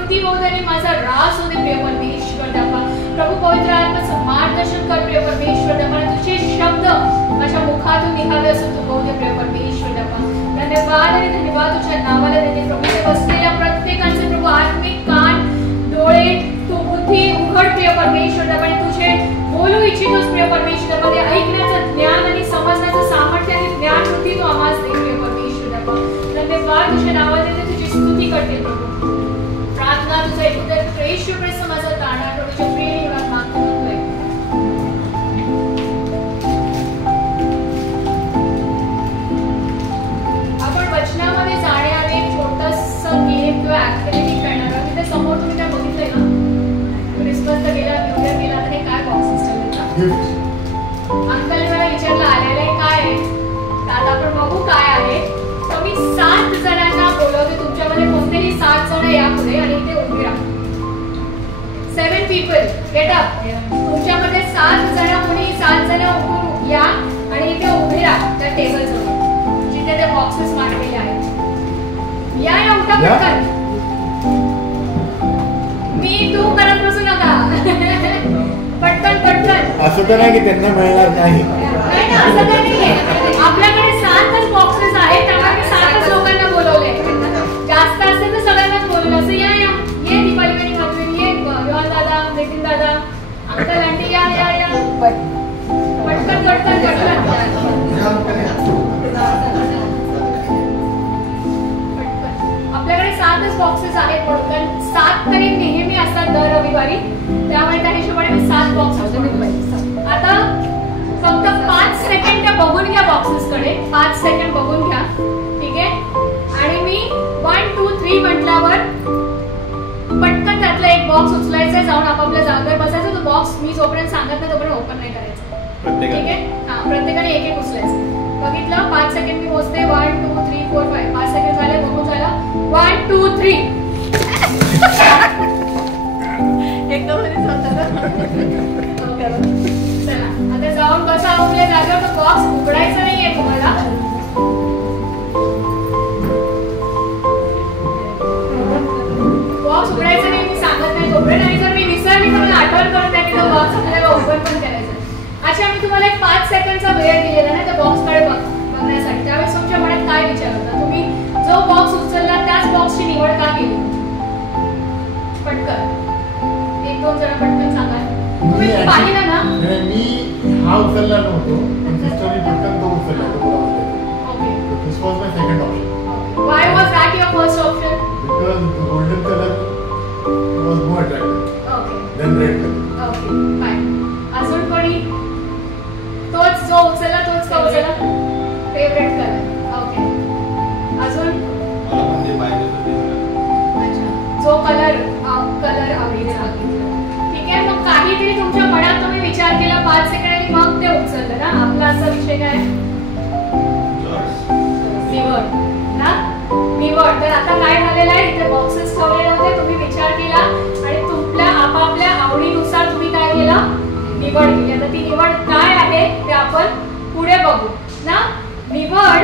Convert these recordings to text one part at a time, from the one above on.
अवतीभोवताली माझा रास होते प्रिय परमेश्वर देवा. प्रभू पवित्र आत्म्याचं मार्गदर्शन कर प्रिय परमेश्वर देवा. तुझे शब्द माझ्या मुखातून निघावे असं तू बोलते प्रिय परमेश्वर देवा. धन्यवाद आणि धन्यवाद तुझ्या नावाला देते प्रभू. ते बसलेल्या प्रत्येकाचे प्रभू आत्मिक कान डोळे तू बुद्धी उघड प्रिय परमेश्वर देवा. आणि तुझे बोलू इच्छितोस प्रिय परमेश्वर देवा. ते ऐकण्याचं ज्ञान आणि समजण्याचं सामर्थ्य आणि ज्ञान वृत्ती तू आम्हाला दे प्रिय परमेश्वर देवा. धन्यवाद तुझ्या नावाला देते तुझी स्तुती करते प्रभू. प्रार्थना तुझा ऐकून येशू ख्रिस्त माझा तारणार प्रभूच्या प्रिय नावात मागतो. आपण वचनामध्ये जाण्याआधी एक छोटंसं गेम किंवा ऍक्टिव्हिटी करणार आहोत. तिथे समोर तुम्ही काय बघितलंय ना, क्रिसमसला गेला, न्यू इयर गेला, तर हे काय बॉक्स सिस्टम आहे. अंकल मला विचारलं आलेलं आहे काय आहे, तर आता आपण बघू काय आहे. तर मी 7 जणांना बोलवते. तुमच्यामध्ये कोणतेही 7 जण यापुढे आणि इथे उभे राहा. 7 people गेट अप. तुमच्यामध्ये 7 जण कोणी 7 जण उभून या आणि इथे उभे राहा त्या टेबल जवळ जिथे ते बॉक्सेस मांडलेले आहेत. या उठा पटकन. मी तू करत बसू नका. पटकन पटकन. असं तर नाही की त्यांना मिळणार नाही. नाही ना, असं तर नाहीये. आपल्याकडे 7च बॉक्सेस आहेत त्यामुळे मी 7च लोकांना बोलवले. जास्त असेल तर सगळ्यांनाच बोलवलं. असं या या ये दीपाली आणि माधुरी, ये योहान दादा, नितीन दादा, अंकल आंटी, या या या पटकन पटकन पटकन. आपल्याकडे 7च बॉक्सेस आहेत म्हणून 7 तरी नेहमी असतात दर रविवारी. त्यामुळे त्या हिशोबाने मी 7 बॉक्सेस बनवले. आता फक्त 5 सेकंड त्या बघून घ्या बॉक्सेस कडे. 5 सेकंड बघून घ्या, ठीक आहे. आणि मी 1 2 3 म्हटल्यावर पटकन त्यातला एक बॉक्स उचलायचा, जाऊन आपापल्या जागेवर बसायचं. तो बॉक्स मी जोपर्यंत सांगत नाही तोपर्यंत ओपन नाही करायचं, ठीक आहे. हा, प्रत्येकाने एक एक उचलायचं. बघितलं? 5 सेकंड मी मोजते. 1 2 3 4 5. 5 सेकंड झाले, बघून झालं. 1 2 3. एकदम चला आता जाऊन बसा आपल्या जागेवर. तो बॉक्स उघडायचा नाहीये तुम्हाला. बॉक्स उघडायचा नाही, मी सांगत नाही तोपर्यंत. आणि जर मी विसरली तर मला आठवण करून द्या की तो बॉक्स आपल्याला ओपन पण करायचा. अच्छा, मी तुम्हाला एक 5 सेकंडचा वेळ दिलेला ना त्या बॉक्स कडे बघण्यासाठी. त्यावेळेस तुमच्या मनात काय विचार होता? तुम्ही जो बॉक्स उचलला त्याच बॉक्सची निवड का केली? पटकन 1-2 जण पटकन सांगा. तुम्ही पाहिलं ना? मी हा उचलला नव्हतो, पण सिस्टरने पटकन तो उचलला. ओके, दिस वाज माय second option. Why was that your first option? Because golden colour was more attractive. Okay, then red colour. Okay, fine. अजून कोणी? तोच जो उचलला तोच का उचलला? Favourite colour. ओके, अजून? मला म्हणजे पाहिजे होते. अच्छा, जो कलर आवडीचा. ठीक आहे. मग काहीतरी तुमच्या मनात तुम्ही विचार केला 5 सेकंड आणि मग ते उचललं ना. आपला असा विषय काय? निवड ना, निवड. तर आता काय झालेलं आहे, इथे बॉक्सेस ठेवलेले होते. तुम्ही विचार केला आणि तुमच्या आपापल्या आवडीनुसार तुम्ही काय केलं? निवड केली. आता ती निवड काय आहे ते आपण पुढे बघू ना. निवड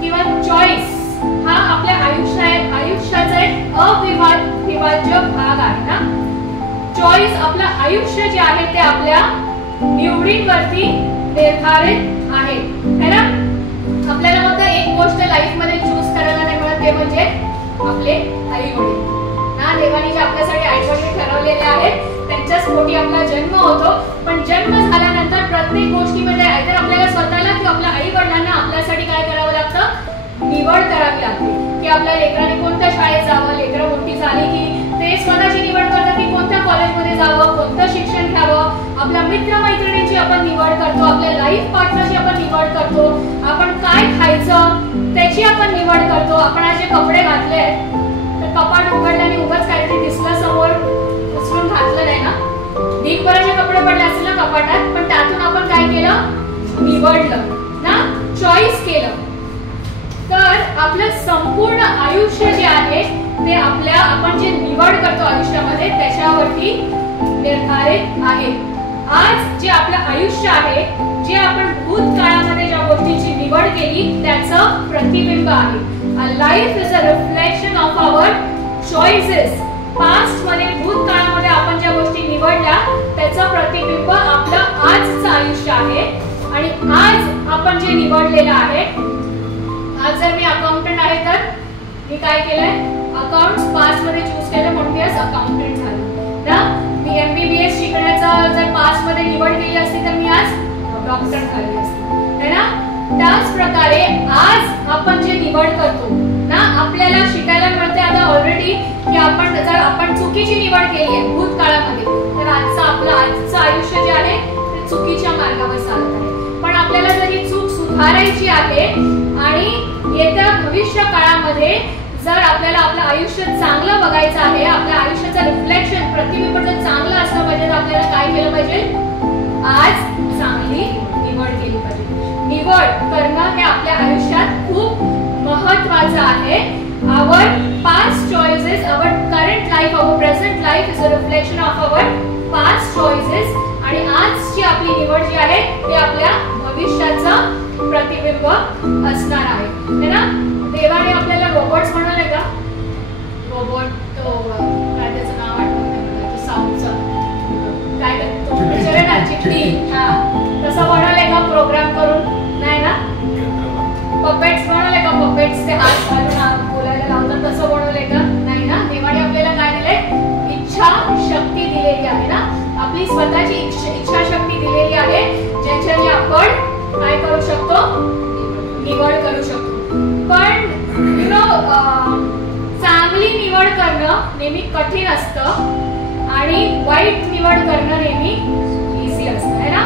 किंवा चॉईस हा आपल्या आयुष्याचा एक अविभाज्य भाग आहे ना. चॉईस आपलं आयुष्य जे आहे ते आपल्या निवडींवरती निर्धारित आहे, है ना. आपल्याला फक्त एक गोष्ट लाईफ मध्ये चूज करायला नाही मिळत, ते म्हणजे आपले आई वडील ना. देवाने जे आपल्यासाठी आई वडील ठरवलेले आहेत त्यांच्याच पोटी आपला जन्म होतो. पण जन्म झाल्यानंतर प्रत्येक गोष्टीमध्ये आयतर आपल्याला स्वतःला किंवा आपल्या आई वडिलांना आपल्यासाठी काय करावं लागतं? निवड करावी लागते की आपल्या लेकराने कोणत्या शाळेत जावं. लेकरं मोठी झाली की ते स्वतःची निवड करतात की कोणत्या कॉलेजमध्ये जावं, कोणतं शिक्षण घ्यावं. आपल्या मित्रमैत्रिणींची आपण निवड करतो, आपल्या लाईफ पार्टनरची आपण निवड करतो, आपण काय खायचं त्याची आपण निवड करतो. आपण असे कपडे घातले तर कपाट उघडलं आणि उगाच काहीतरी दिसलं समोर उचलून घातलं नाही ना. ढीगभराचे कपडे पडले असेल ना कपाटात, पण त्यातून आपण काय केलं? निवडलं ना, चॉईस केलं. तर आपलं संपूर्ण आयुष्य जे आहे ते आपण जे निवड करतो आयुष्यामध्ये त्याच्यावरती निर्धारित आहे. आज जे आपलं आयुष्य आहे, जे आपण भूतकाळामध्ये ज्या गोष्टींची निवड केली त्याचं प्रतिबिंब आहे. A life is a reflection of our choices. Past मध्ये भूतकाळामध्ये आपण ज्या गोष्टी निवडल्या त्याचं प्रतिबिंब आपलं आजचं आयुष्य आहे. आणि आज आपण जे निवडलेलं आहे, आज जर मी अकाउंटंट आहे तर मी काय केलंय, अकाउंट्स पास्ट मध्ये चूज केलं म्हणून मी आज अकाउंटंट झाले ना. मी MBBS शिकण्याचा जर पास्ट मध्ये निवड केली असती तर मी आज डॉक्टर झाली असते है ना. त्याच प्रकारे आज आपण जे निवड करतो ना, आपल्याला शिकायला मिळते आता ऑलरेडी की आपण जर आपण चुकीची निवड केली आहे भूतकाळामध्ये तर आजचं आयुष्य जे आहे ते चुकीच्या मार्गावर चालत आहे. पण आपल्याला जर ही चूक सुधारायची आहे आणि येत्या भविष्य काळामध्ये जर आपल्याला आपलं आयुष्य चांगलं बघायचं आहे, आपल्या आयुष्याचं रिफ्लेक्शन प्रतिबिंब जर चांगलं असलं पाहिजे तर आपल्याला काय केलं पाहिजे, आज चांगली निवड केली पाहिजे. निवड करणं हे आपल्या आयुष्यात खूप महत्त्वाचं आहे. Our past choices, our current life, our present life is a reflection of our past choices. आणि आजची आपली निवड जी आहे ते आपल्या भविष्याचं प्रतिबिंब असणार आहे ना. देवाने आपल्याला रोबोट्स बनवले का, रोबोट तो काय त्याचं नाव आठवत नाही, साऊंडचं काय तो विचारे ना चिठ्ठी, हा तसं बनवलंय का प्रोग्राम करून, नाही ना. पपेट्स बनवले का, पपेट्स ते हात घालून बोलायला लावतात तसं बनवलंय का, नाही ना. देवाने आपल्याला काय दिलंय, इच्छा शक्ती दिलेली आहे ना, आपली स्वतःची इच्छा शक्ती दिलेली आहे ज्याच्याने आपण काय करू शकतो, निवड करू शकतो. पण चांगली निवड करणं नेहमी कठीण असतं आणि वाईट निवड करणं नेहमी इझी असतं है ना.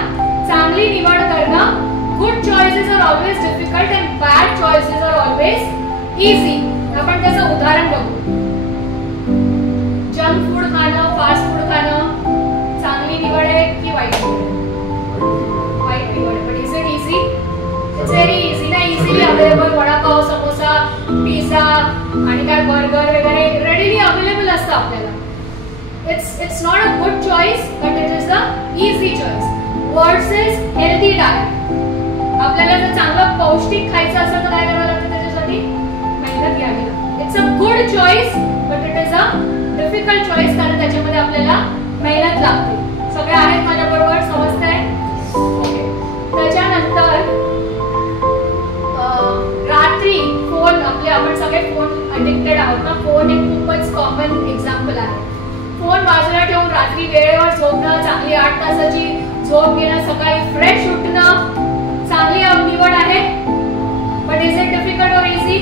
चांगली निवड करणं, good choices are always difficult and bad choices are always easy. आपण त्याचं उदाहरण बघू. जंक फूड खाणं, फास्ट फूड खाणं चांगली निवड आहे की वाईट निवड आहे, वाईट निवड आहे. पण is it easy, it's very easy ना. Easily available vada pav, samosa, pizza आणि काय बर्गर वगैरे रेडीली अवेलेबल असतं आपल्याला. It's not a good choice but it is the easy choice versus healthy diet. आपल्याला जर चांगलं पौष्टिक खायचं असेल तर काय करावं लागतं, त्याच्यासाठी मेहनत घ्यावी लागते. It's a good choice but it is a difficult choice, कारण त्याच्यामध्ये आपल्याला मेहनत लागते. सगळे आहेत माझ्या बरोबर, समजतंय ओके. त्याच्यानंतर रात्री फोन, आपले आपण सगळे फोन अडिक्टेड आहोत ना. फोन हे खूपच कॉमन एक्झाम्पल आहे. फोन बाजूला ठेवून रात्री वेळेवर झोपणं, चांगली 8 तासाची झोप घेणं, सकाळी फ्रेश उठणं चांगली निवड आहे. But is it difficult or easy,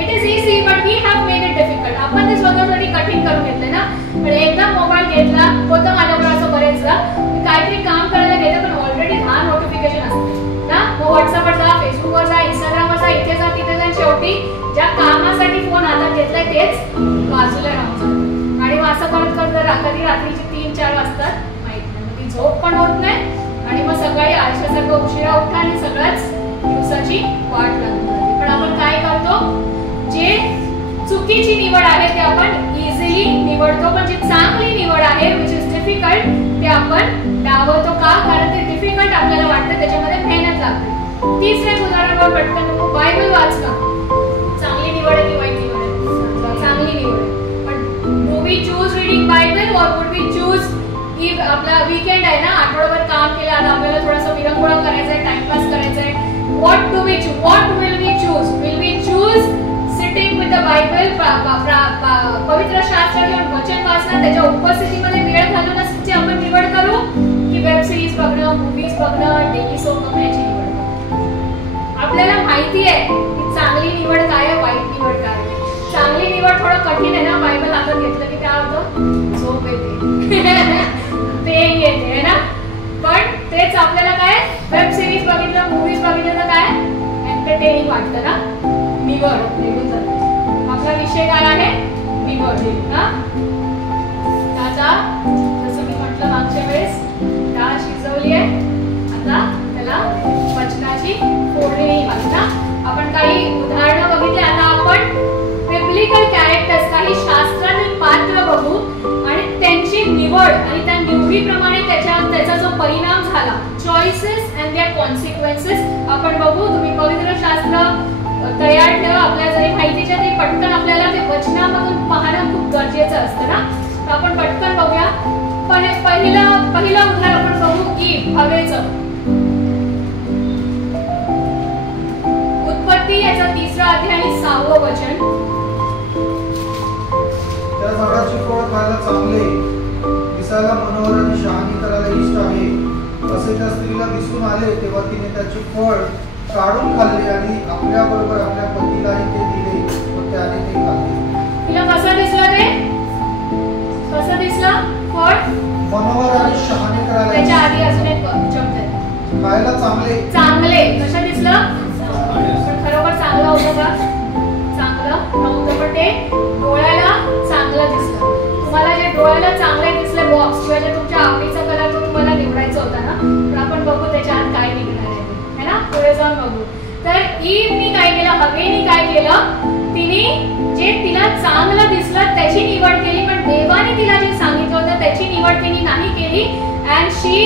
it is easy but we have made it difficult. आपण ते स्वतःसाठी कठीण करून घेतले ना. पण एकदा मोबाईल घेतला, होतं माझ्याकडे असं बरेचदा, मी काहीतरी काम करायला घेते पण ऑलरेडी 10 नोटिफिकेशन असते ना. मग व्हॉट्सअपवर जा, फेसबुकवर जा, इंस्टाग्रामवर जा, इथे जा तिथे जा, शेवटी ज्या कामासाठी फोन हातात घेतलाय तेच बाजूला राहून जातं. आणि मग असं करत करत कधी रात्रीचे 3-4 वाजतात माहित नाही, मग ती झोप पण होत नाही आणि मग सकाळी आळशासारखं उशिरा उठा आणि सगळ्याच दिवसाची वाट लागून जाते. पण आपण काय करतो, जे चुकीची निवड आहे ते आपण इझिली निवडतो, पण जी चांगली निवड आहे विच इज डिफिकल्ट ते आपण डावतो का, कारण ते डिफिकल्ट आपल्याला वाटतं, त्याच्यामध्ये मेहनत लागते. तिसरे उदाहरण पटकन, बायबल वाचणं चांगली निवड आहे की वाईट निवड आहे, चांगली निवड आहे. पण do we choose reading Bible or would we choose, आपला वीकेंड आहे ना, आठवडाभर काम केलं, आता आपल्याला थोडासा विरंगुळा करायचा आहे, टाइमपास करायचा आहे. What do we choose, what will we choose, will we choose sitting with the Bible, पवित्र शास्त्र घेऊन वचन वाचणं, त्याच्या उपस्थितीमध्ये वेळ घालवण्याची आपण निवड करू, की वेब सिरीज बघणं, मूवीज बघणं, डेली सोप बघण्याची निवड करू. आपल्याला माहिती आहे की चांगली निवड काय आहे, वाईट निवड काय आहे. चांगली निवड थोडं कठीण आहे ना, बायबल हातात घेतलं की काय होतं, झोप येते, पेन येते है ना. पण तेच आपल्याला काय, वेब सिरीज बघितलं, मूवीज बघितलं तर काय एंटरटेनिंग वाटतं ना, निवड निघून जाते. आपला विषय काय आहे, निवड ना. त्याचा जसं मी म्हटलं मागच्या वेळेस डाळ शिजवली आहे, आता त्याला वचनाची फोडणी घालू ना. आपण काही उदाहरणं बघितली, आता आपण बिब्लिकल कॅरेक्टर्स, काही शास्त्रातील पात्र बघू आणि त्यांची निवड आणि त्या निवडीप्रमाणे त्याचा जो परिणाम झाला, चॉईसेस अँड देअर कॉन्सिक्वेन्सेस आपण बघू. तुम्ही पवित्र शास्त्र तयार ठेवा, आपल्या जरी माहितीच्या ते पटकन आपल्याला ते वचनामधून पाहणं खूप गरजेचं असतं ना. पहिलं उदाहरण आपण बघू ईव हवेचं. उत्पत्ती याचा 3रा अध्याय आणि 6वं वचन. त्या झाडाचे फळ खायला चांगले, दिसायला मनोहर आणि शहाणी करायला इष्ट आहे असे त्या स्त्रीला दिसून आले, तेव्हा तिने त्याचे फळ काढून खाल्ले आणि आपल्या बरोबर आपल्या पतीलाही ते दिले व त्याने ते खाल्ले. तिला कसं दिसलं ते? कसं दिसलं? फळ मनोहर आणि शहाणी करायला त्याच्या आधी अजून एक शब्द आहे, खायला चांगले. चांगले. कसं दिसलं? पण खरोखर चांगलं होतं का? चांगलं नव्हतं, पण ते डोळ्याला चांगलं दिसलं. तुम्हाला जे डोळ्याला चांगले दिसले बॉक्स किंवा जे तुमच्या आवडीचा कलर तो तुम्हाला निवडायचा होता ना, तर आपण बघू त्याच्या आत काय निघणार आहे ते, है ना? पुढे जाऊन बघू. तर ईवनी काय केलं? हवेनी काय केलं? तिने जे तिला चांगलं दिसलं त्याची निवड केली, पण देवाने तिला जे सांगितलं होतं त्याची निवड तिने नाही केली. And she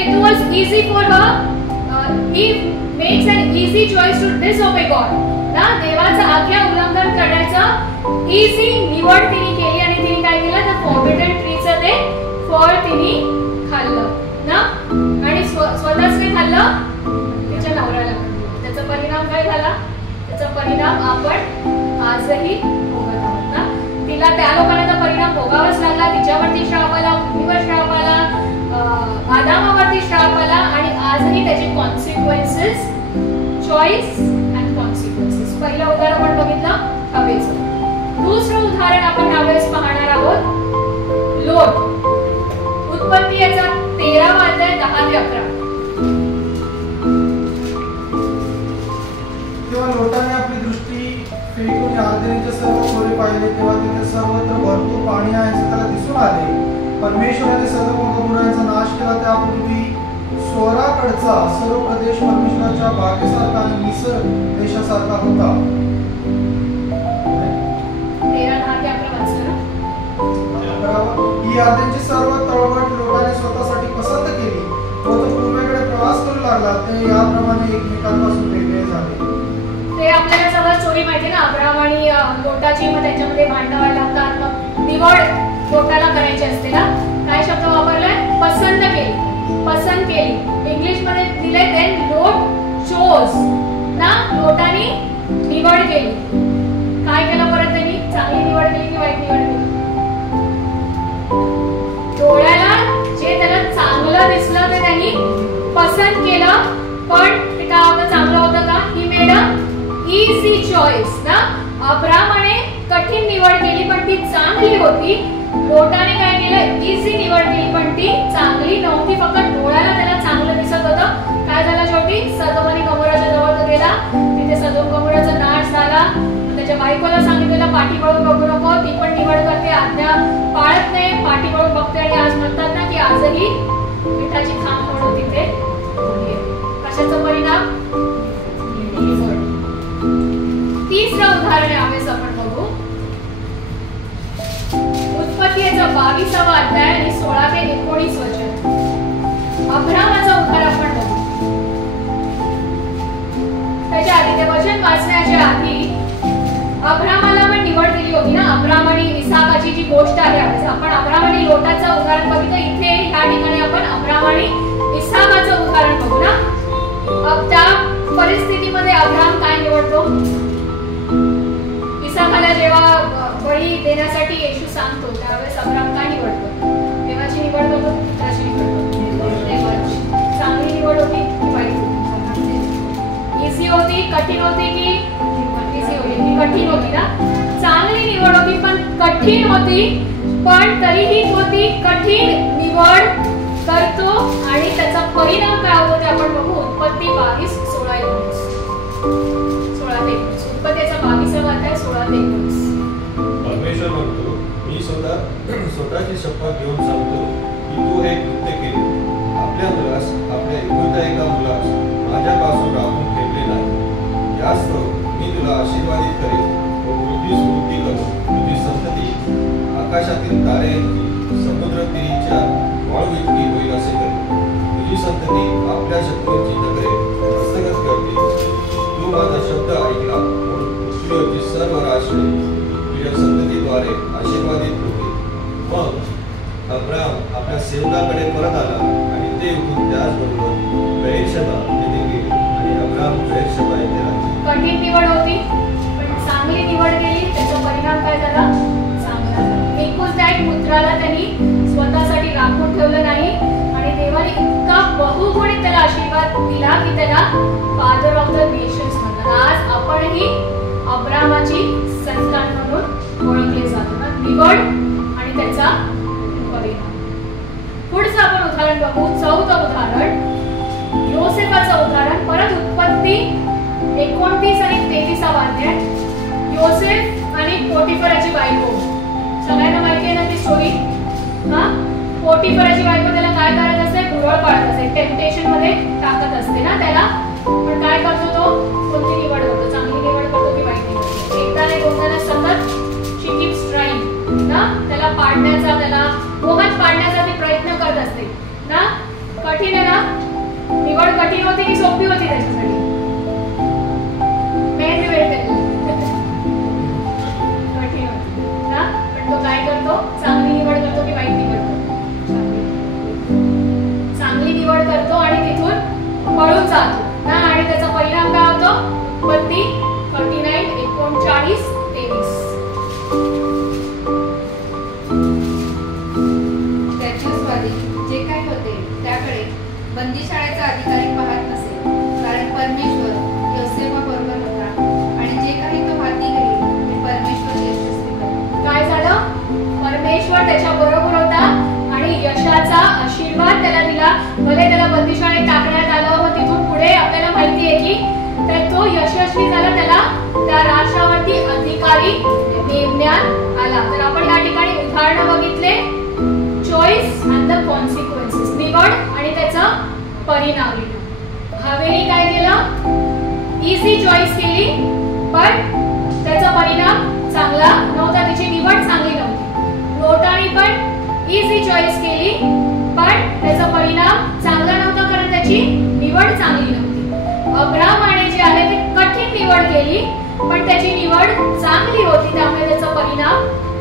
it was easy for her. Eve makes an easy choice to disobey God. ना देवाचं आज्ञा उल्लंघन करण्याचं इझी निवड तिने केली आणि तिने काय केलं? तर फॉरबिडन ट्रीचं ते फळ तिने खाल्लं ना, आणि स्वतःच ते खाल्लं, तिच्या नवऱ्याला खाल्लं. त्याचा परिणाम काय झाला? त्याचा परिणाम आपण आजही भोगत आहोत ना. तिला त्या लोकांना परिणाम भोगावाच लागला. तिच्यावरती श्राप आला, मुलीवर श्राप आला, आदामावरती श्राप आला, आणि आजही त्याचे कॉन्सिक्वेन्सेस, चॉईस अँड कॉन्सिक्वेन्सेस. पहिलं उदाहरण आपण बघितलं हवेचं. दुसरं उदाहरण आपण यावेळेस पाहणार आहोत लोट. उत्पत्ती याचा 13वा अध्याय 10 ते 11. तेव्हा लोटाने आपली दृष्टी फेकून यार्देनेचे सर्व खोरे पाहिले, तेव्हा तिथे सर्वत्र भरपूर पाणी आहे असे त्याला दिसून आले. परमेश्वराने सदोम व गमोराचा नाश केला. त्यापूर्वी सोराकडचा सर्व प्रदेश परमेश्वराच्या बागेसारखा आणि मिस्र देशासारखा होता. 13:10 ते 11 वाचलं ना. ही यार्देनची सर्व तळवट लोटाने स्वतःसाठी पसंत केली व तो पूर्वेकडे प्रवास करू लागला. ते याप्रमाणे एकमेकांपासून वेगळे झाले. ते आपल्याला सगळं स्टोरी माहिती ना, अब्राम आणि लोटाची. मग त्याच्यामध्ये भांडणं व्हायला लागतात. मग निवड लोटाला करायची असते ना. काय शब्द वापरलाय? पसंत केली. पसंत केली इंग्लिश मध्ये दिले देन लोट चोज ना. लोटाने निवड केली. काय केलं परत त्यांनी? चांगली निवड केली की वाईट निवड केली? डोळ्याला जे त्याला चांगलं दिसलं ते त्यांनी पसंत केलं, पण ते काय होतं? चांगलं होतं का? He made a easy choice ना. अब्रामाने कठीण निवड केली पण ती चांगली होती. लोटाने काय केलं? इझी निवड केली पण ती चांगली नव्हती. फक्त डोळ्याला त्याला चांगलं दिसत होतं. काय झालं शेवटी? सदोम आणि गमोराच्या जवळ गेला. तिथे सदोम गमोराचा नाश झाला. त्याच्या बायकोला सांगितलेलं पाठी वळून बघू नको. ती पण निवड करते, आज्ञा पाळत नाही, पाठी वळून बघते. आणि आज म्हणतात ना की आजही मिठाची खांब म्हणून तिथे कशाचा परिणाम? तिसरं उदाहरण यावेळेस आपण बघू. उत्पत्ती याचा 22वा अध्याय आणि 16 ते 19 वचन. अब्रामाचं उदाहरण आपण बघू. त्याच्या आधी ते वचन वाचण्याच्या आधी अब्रामाला पण निवड दिली होती ना. अब्राम आणि इसाकाची जी गोष्ट आहे, आपण अब्राम आणि लोटाचं उदाहरण बघितलं. इथे ह्या ठिकाणी आपण अब्राम आणि इसाकाचं उदाहरण बघू ना. त्या परिस्थितीमध्ये अब्राम काय निवडतो? इसाकाला जेव्हा बळी देण्यासाठी येशू सांगतो त्यावेळेस अब्राम काय निवडतो? देवाची निवड करतो, पुत्राची निवड करतो. देवाची. चांगली निवड होती की वाईट होती? इझी होती, कठीण होती की? इझी होती की कठीण होती ना. चांगली निवड होती पण कठीण होती. पण तरीही तो ती कठीण निवड करतो आणि त्याचा परिणाम काय होतो ते आपण बघू. उत्पत्ती 22, 16 ते 19. 16 ते 19. उत्पत्तीचा 22वा अध्याय 16 ते 19. परमेश्वर म्हणतो, मी स्वतःची शपथ घेऊन सांगतो की तू हे कृत्य केले. आपल्या मुलास, आपल्या एकुलत्या एका मुलास माझ्यापासून राखून ठेवले नाही. यास्तव मी तुला आशीर्वादित करेन व वृद्धीस वृद्धी करू. तुझी संतती आकाशातील ताऱ्यांची, समुद्र तीरीच्या वाळूइतकी होईल असे करेन. तुझी संतती आपल्या शत्रूंची नगरे हस्तगत करते. तू माझा शब्द ऐकला म्हणून पृथ्वीवरची सर्व राष्ट्रे तुझ्या संततीद्वारे आशीर्वादित होतील. मग अब्राम आपल्या सेवकाकडे परत आला आणि ते उठून त्याचबरोबर बेएरशेबा येथे गेले आणि अब्राम बेएरशेबा येथे राहिले. कठीण निवड होती पण चांगली निवड केली, त्याचा परिणाम काय झाला? चांगला झाला. एकुलत्या एक पुत्राला त्यांनी स्वतःसाठी राखून ठेवलं नाही आणि देवाने इतका बहुगुणित त्याला आशीर्वाद दिला की त्याला फादर ऑफ द नेशन्स म्हणतात. आज आपणही अब्रामाची संतान म्हणून ओळखले जातो ना. निवड आणि त्याचा परिणाम. पुढचं आपण उदाहरण बघू. 4थं उदाहरण योसेफाचं उदाहरण. परत उत्पत्ती 29 आणि 33 अध्याय. योसेफ आणि पोटिफराची बायको. सगळ्यांना माहिती आहे ना ती स्टोरी. पोटिफराची बायको त्याला काय करत असते? भुरळ पाळत असते, टेम्पटेशन मध्ये टाकत असते ना त्याला. पण काय करतो तो? कोणती निवड करतो? चांगली निवड करतो की वाईट निवड? एकदा नाही दोनदा नाही, सतत शी कीप्स ट्राइंग ना त्याला पाडण्याचा, त्याला मोहात पाडण्याचा ती प्रयत्न करत असते ना. कठीण आहे ना. निवड कठीण होती की सोपी होती त्याच्यासाठी? मेन वेळ कठीण होती ना. पण तो काय करतो? चांगली निवड करतो की वाईट निवड करतो? चांगली निवड करतो आणि तिथून पळून जातो ना. आणि त्याचा परिणाम काय होतो? उत्पत्ती 39, 39, 23. जे काही होते त्याकडे बंदीशाळेचा अधिकारी पाहत नसेल, कारण परमेश्वर योसेफाबरोबर होता आणि जे काही तो हाती घेईल ते परमेश्वर यशस्वी करेल. काय झालं? परमेश्वर त्याच्या बरोबर होता आणि यशाचा आशीर्वाद त्याला दिला. भले त्याला बंदीशाळेत टाकण्यात आलं व तिथून पुढे आपल्याला माहिती आहे की तो यशस्वी झाला. त्याला त्या राष्ट्रावरती अधिकारी नेमण्यात आला. तर आपण या ठिकाणी उदाहरण बघितले. Choice and the consequences. निवड आणि त्याचा परिणाम. हवेने काय केलं? इझी चॉईस केली पण त्याचा परिणाम चांगला नव्हता. तिची निवड चांगली नव्हती. लोटाने पण इझी चॉईस केली पण त्याचा परिणाम चांगला नव्हता कारण त्याची निवड चांगली नव्हती. अब्रामाने जे आहे ते कठीण निवड केली पण त्याची निवड चांगली होती, त्यामुळे त्याचा परिणाम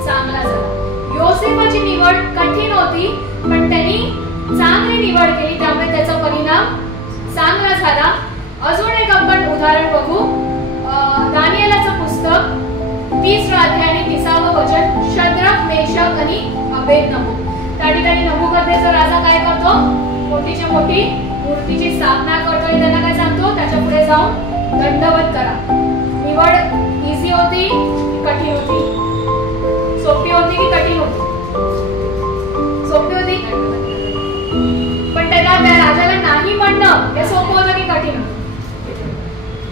चांगला झाला. योसेफाची निवड कठीण होती पण त्यांनी चांगली निवड केली, त्यामुळे त्याचा परिणाम चांगला झाला. अजून एक आपण उदाहरण बघू. दानिएलाचं पुस्तक 30 अध्याय आणि 30 वचन. शद्रक, मेशक आणि अबेदनगो. त्या ठिकाणी नबुकदनेस्सर राजा काय करतो? मोठीची मोठी मूर्तीची स्थापना करतो आणि त्यांना काय सांगतो? त्याच्या पुढे जाऊन दंडवत करा. निवड इझी होती की कठीण होती? सोपी होती की कठीण होती? सोपी होती. पण त्याला त्या राजाला नाही म्हणणं हे सोपं होतं की कठीण होतं?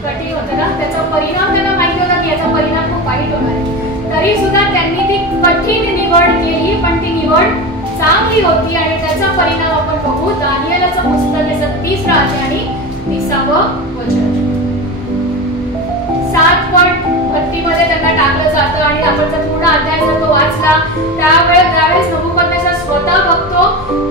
कठीण होतं ना. त्याचा परिणाम त्यांना माहिती होता की याचा परिणाम खूप वाईट होणार आहे. तरी सुद्धा त्यांनी ती कठीण निवड केली पण ती निवड चांगली होती आणि त्याचा परिणाम आपण बघू. दानिएलाचं पुस्तक 30 अध्याय आणि 30 वचन. 7 पट भट्टीमध्ये त्यांना टाकलं जातं आणि आपण जर पूर्ण अध्याय जर तो वाचला त्यावेळेस नबुकदनेस्सर स्वतः बघतो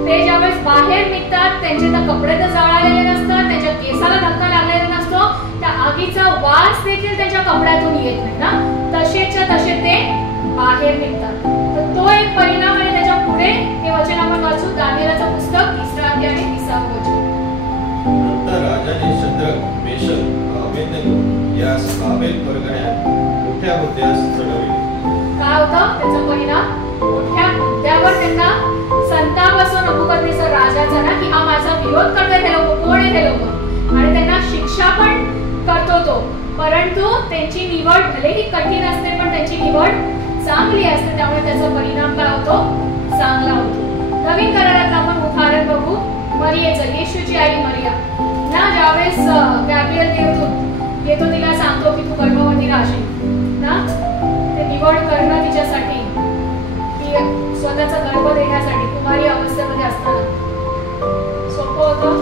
ते ज्यावेळेस बाहेर निघतात त्यांचे तर कपडे तर जळालेले नसतात, त्यांच्या केसाला धक्का लागलेला नसतो, त्या आगीचा वास देखील त्यांच्या कपड्यातून येत नाही ना. तसेच्या तसे ते बाहेर निघतात. तर तो एक परिणाम आणि त्याच्या पुढे हे वचन आपण वाचू. दानिएलाचं पुस्तक 3 अध्याय आणि 30 वचन. नंतर राजाने शद्रक, मेशक व अबेदनगो यास बाबेल परगण्यात मोठ्या हुद्द्यास चढविले. काय होतं त्याचा परिणाम? मोठ्या हुद्द्यावर त्यांना संताप असतो नबुकदनेस्सर राजाचा ना की हा माझा विरोध करतात हे लोक, कोण आहेत हे लोक, आणि त्यांना शिक्षा पण करतो तो. परंतु त्यांची निवड भलेही कठीण असते पण त्यांची निवड चांगली असते, त्यामुळे त्याचा परिणाम काय होतो? चांगला होतो. नवीन करारात आपण उदाहरण बघू. मरियेचं, येशूची आई मरिया ना. ज्यावेळेस गॅब्रिएल देवदूत येतो तिला सांगतो की तू गर्भवती राहशील ना. ते निवड करणं तिच्यासाठी ती स्वतःचा गर्भ देण्यासाठी कुमारी अवस्थेमध्ये असताना सोपं होतं?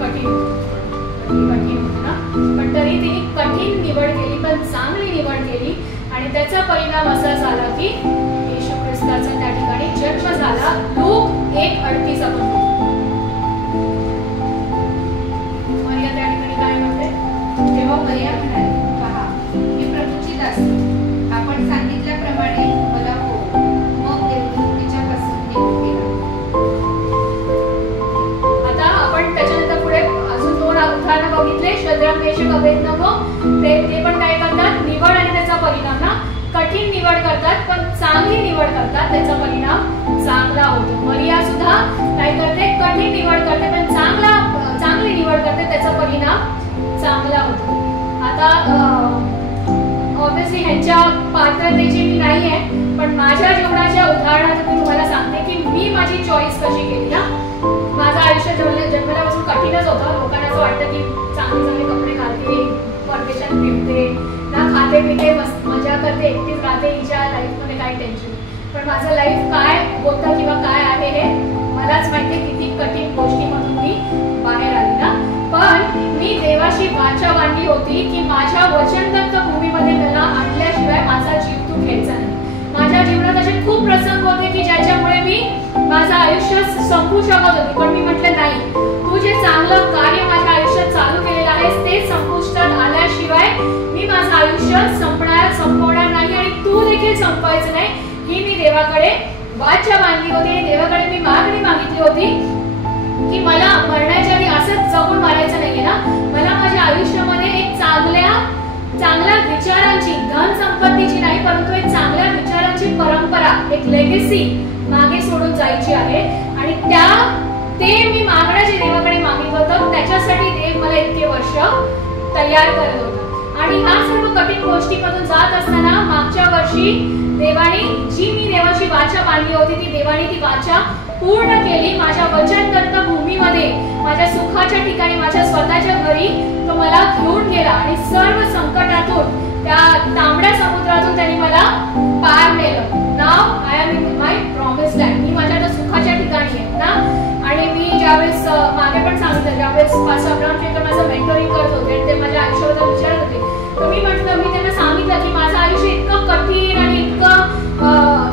कठीण होतं ना. पण तरी तिने कठीण निवड केली पण चांगली निवड केली आणि त्याचा परिणाम असा झाला की येशू ख्रिस्ताचा त्या ठिकाणी जन्म झाला. लूक 1:38 आपण मरिया त्या ठिकाणी काय म्हणते? तेव्हा मरिया म्हणाली, पहा मी प्रभूची दासी, आपण सांगितल्याप्रमाणे मला हो. मग देवदूत तिच्यापासून निघून गेला. ऑब्व्हियसली ह्यांच्या पात्रतेची मी नाही आहे, पण माझ्या जीवनाच्या उदाहरणात मी तुम्हाला सांगते की मी माझी चॉईस कशी केली ना. माझं आयुष्य जन्मल्यापासून कठीणच होतं. लोकांना असं वाटतं की चांगले चांगले कपडे घालते, परदेशात फिरते ना, खाते पिते, मजा करते, एकटीच राहते, हिच्या लाईफमध्ये काही टेन्शन. पण माझं लाईफ काय होतं किंवा काय आहे हे मलाच माहिती, किती कठीण गोष्टीमधून मी बाहेर आली ना. पण मी देवाशी वाचा बांधली होती की माझ्या वचनदत्त भूमीमध्ये मला आणल्याशिवाय माझा जीव तू घ्यायचा नाही. माझ्या जीवनात असे खूप प्रसंग होते की ज्याच्यामुळे मी माझं आयुष्य संपू शकत होते, पण मी म्हटलं नाही, तू जे चांगलं कार्य माझ्या आयुष्यात चालू केलेलं आहेस ते संपुष्टात आल्याशिवाय मी माझं आयुष्य संपवणार नाही आणि तू देखील संपवायचं नाही. ही मी देवाकडे वाचा बांधली होती. देवाकडे मी मागणी मागितली होती की मला मरण्याच्या आधी असंच जगून मारायचं नाहीये ना. मला माझ्या आयुष्यामध्ये एक चांगल्या विचारांची, धन संपत्तीची नाही परंतु एक चांगल्या विचारांची परंपरा, एक लेगेसी मागे सोडून जायची आहे. आणि ते मी मागण्याचे देवाकडे मागितलं होतं. त्याच्यासाठी देव मला इतके वर्ष तयार करत होता. आणि ह्या सर्व कठीण गोष्टीमधून जात असताना मागच्या वर्षी देवाने जी मी देवाची वाचा बांधली होती ती देवाने ती वाचा पूर्ण केली. माझ्या वचनदत्त भूमीमध्ये, माझ्या सुखाच्या ठिकाणी, माझ्या स्वतःच्या घरी तो मला घेऊन गेला आणि सर्व संकटातून, त्या तांबड्या समुद्रातून त्यांनी मला पार नेलं. Now I am in my promised land. मी माझ्या त्या सुखाच्या ठिकाणी आहे ना. आणि मी ज्यावेळेस मागे पण सांगितलं, ज्यावेळेस पास्टर अब्राहम शेखर माझं मेंटरिंग करत होते, ते माझ्या आयुष्याबद्दल विचारत होते, तर मी त्यांना सांगितलं की माझं आयुष्य इतकं कठीण आणि इतकं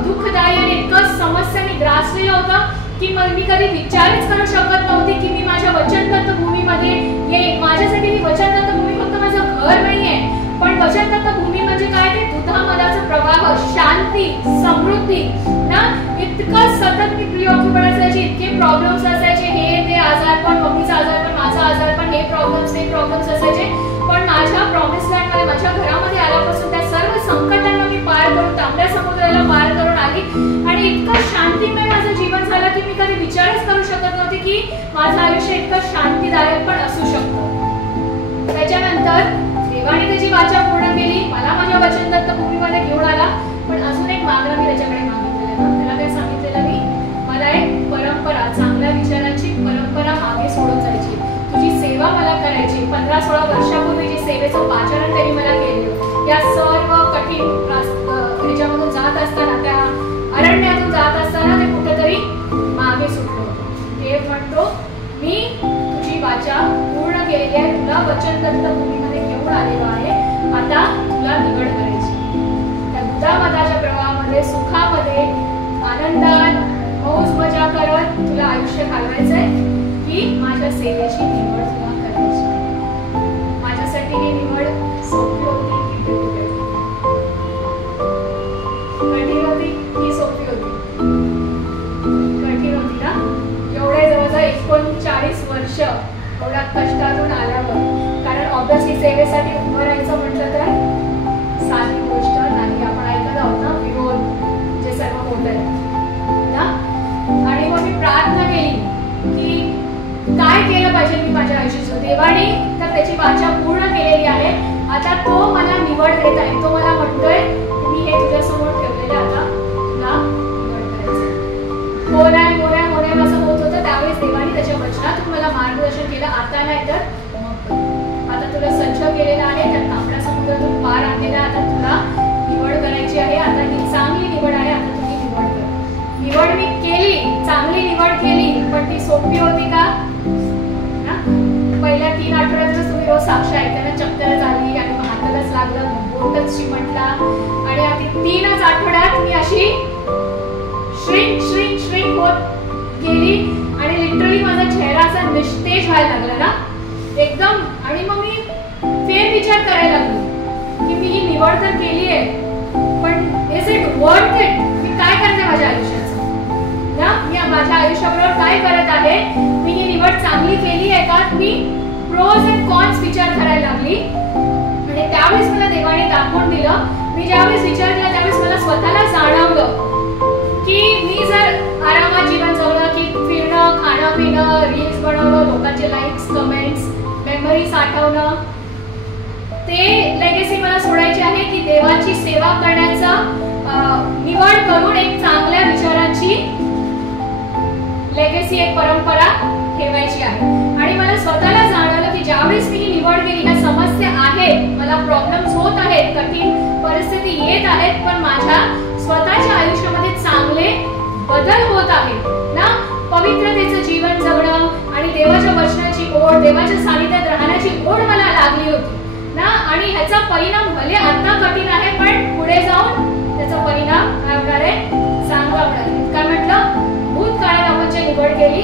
दुःखदायी आणि इतकं समस्यांनी ग्रासलेलं होतं की मी कधी विचारच करू शकत नव्हती की मी माझ्या वचनदत्त भूमीमध्ये येईन. माझ्यासाठी ही वचनदत्त भूमी फक्त माझं घर नाहीये, पण वचनदत्त भूमी म्हणजे काय, ते दुधामधाचा प्रवाह, शांती, समृद्धी ना. इतकं सतत मी प्रिऑक्युपाइड असायची, इतके प्रॉब्लेम्स असायचे, हे ते आजारपण, मम्मीचा आजारपण, माझा आजारपण, हे प्रॉब्लेम्स असायचे. पण माझ्या प्रॉमिस लँडमध्ये, माझ्या घरामध्ये आल्यापासून त्या सर्व संकटांना मी पार करून, तांबड्या समुद्राला पार करून आली आणि इतकं शांतिमय माझं जीवन झालं की मी कधी विचारच करू शकत नव्हते की माझं आयुष्य इतकं शांतीदायक पण असू शकतं. त्याच्यानंतर देवाने त्याची वाचा पूर्ण केली, मला माझ्या वचनदत्त भूमीमध्ये घेऊन आला. पण अजून एक मागणं मी त्याच्याकडे मागितलेलं ना. त्याला काय सांगितलेलं मी, मला एक परंपरा, चांगल्या विचारांची परंपरा मागे सोडून जायची, तुझी सेवा मला करायची. 15-16 वर्षापूर्वी जी सेवेचं पाचारण त्यांनी मला केलं, या सर्व कठीण ह्याच्यामधून जात असताना, त्या अरण्यातून जात असताना ते कुठेतरी मागे सुटलं होतं. देव म्हणतो, मी तुझी वाचा पूर्ण केलेली आहे, तुला वचनदत्त भूमीमध्ये घेऊन आलेलो आहे, आता तुला निवड करायची. त्या दुधामधाच्या प्रवाहामध्ये, सुखामध्ये, आनंदात, मौज मजा करत तुला आयुष्य घालवायचंय की माझ्या सेवेची निवड तुला करायची. माझ्यासाठी ही निवड सोपी होती की कठीण होती की सोपी होती? कठीण होती ना. एवढे जवळजवळ 39 वर्ष एवढ्या कष्टातून आल्यावर, कारण ऑब्व्हियसली सेवेसाठी उभं राहायचं म्हटलं तर साधी गोष्ट नाही. आपण ऐकत आहोत ना, विरोध जे सर्व होत आहे ना. आणि मग मी प्रार्थना केली की काय केलं पाहिजे मी माझ्या आयुष्यात. देवाने तर त्याची वाचा पूर्ण केलेली आहे, आता तो मला निवड देत आहे. तो मला म्हणतोय मी हे तुझ्यासमोर ठेवलेलं, आता तुला निवड करायचं. मोऱ्या असं होत होतं. त्यावेळेस देवाने त्याच्या वचनातून मला मार्गदर्शन केलं, आता नाही तर मग आता तुला सज्ज केलेलं आहे, त्या तांबड्या समुद्रातून पार आणलेला, आता तुला निवड करायची आहे. आता ही चांगली निवड आहे, आता तुझी निवड कर. निवड मी केली, चांगली निवड केली, पण ती सोपी होती का? पहिल्या 3 आठवड्यातच तुम्ही रोज साक्ष ऐकताना चक्कर झाली आणि मग हातालाच लागलं, बोटच चिमटला. आणि अगदी 3च आठवड्यात मी अशी श्रिंक होत गेली आणि लिटरली माझा चेहरा असा निस्तेज व्हायला लागला ना एकदम. आणि मग मी फेर विचार करायला लागली की मी ही निवड तर केली आहे, पण इज इट वर्थ इट? मी काय करते माझ्या आयुष्याचं ना? मी माझ्या आयुष्याबरोबर काय करत आहे? मी ही निवड चांगली केली आहे का? मी प्रोज अँड कॉन्स विचार करायला लागली. आणि त्यावेळेस मला देवाने दाखवून दिलं. मी ज्यावेळेस विचार केला त्यावेळेस मला स्वतःला जाणवलं की मी जर आरामात जीवन जगलं, की फिरणं, खाणं पिणं, रील्स बनवणं, लोकांचे लाईक्स, कमेंट्स, मेमरी साठवणं, ते लेगेसी मला सोडायची आहे की देवाची सेवा करण्याचा निवड करून एक चांगल्या विचारांची लेगेसी, एक परंपरा ठेवायची आहे. आणि मला स्वतःला जाणवलं की ज्यावेळेस मी ही निवड केली, ह्या समस्या आहेत, मला प्रॉब्लेम्स होत आहेत, कठीण परिस्थिती येत आहेत, पण माझ्या स्वतःच्या आयुष्यामध्ये चांगले बदल होत आहेत ना. पवित्रतेचं जीवन जगणं आणि देवाच्या वचनाची ओढ, देवाच्या सानिध्यात राहण्याची ओढ मला लागली होती ना. आणि ह्याचा परिणाम भले आता कठीण आहे, पण पुढे जाऊन त्याचा परिणाम काय होणार आहे? चांगला होणार आहे. काय म्हटलं? भूतकाळात आपण जी निवड केली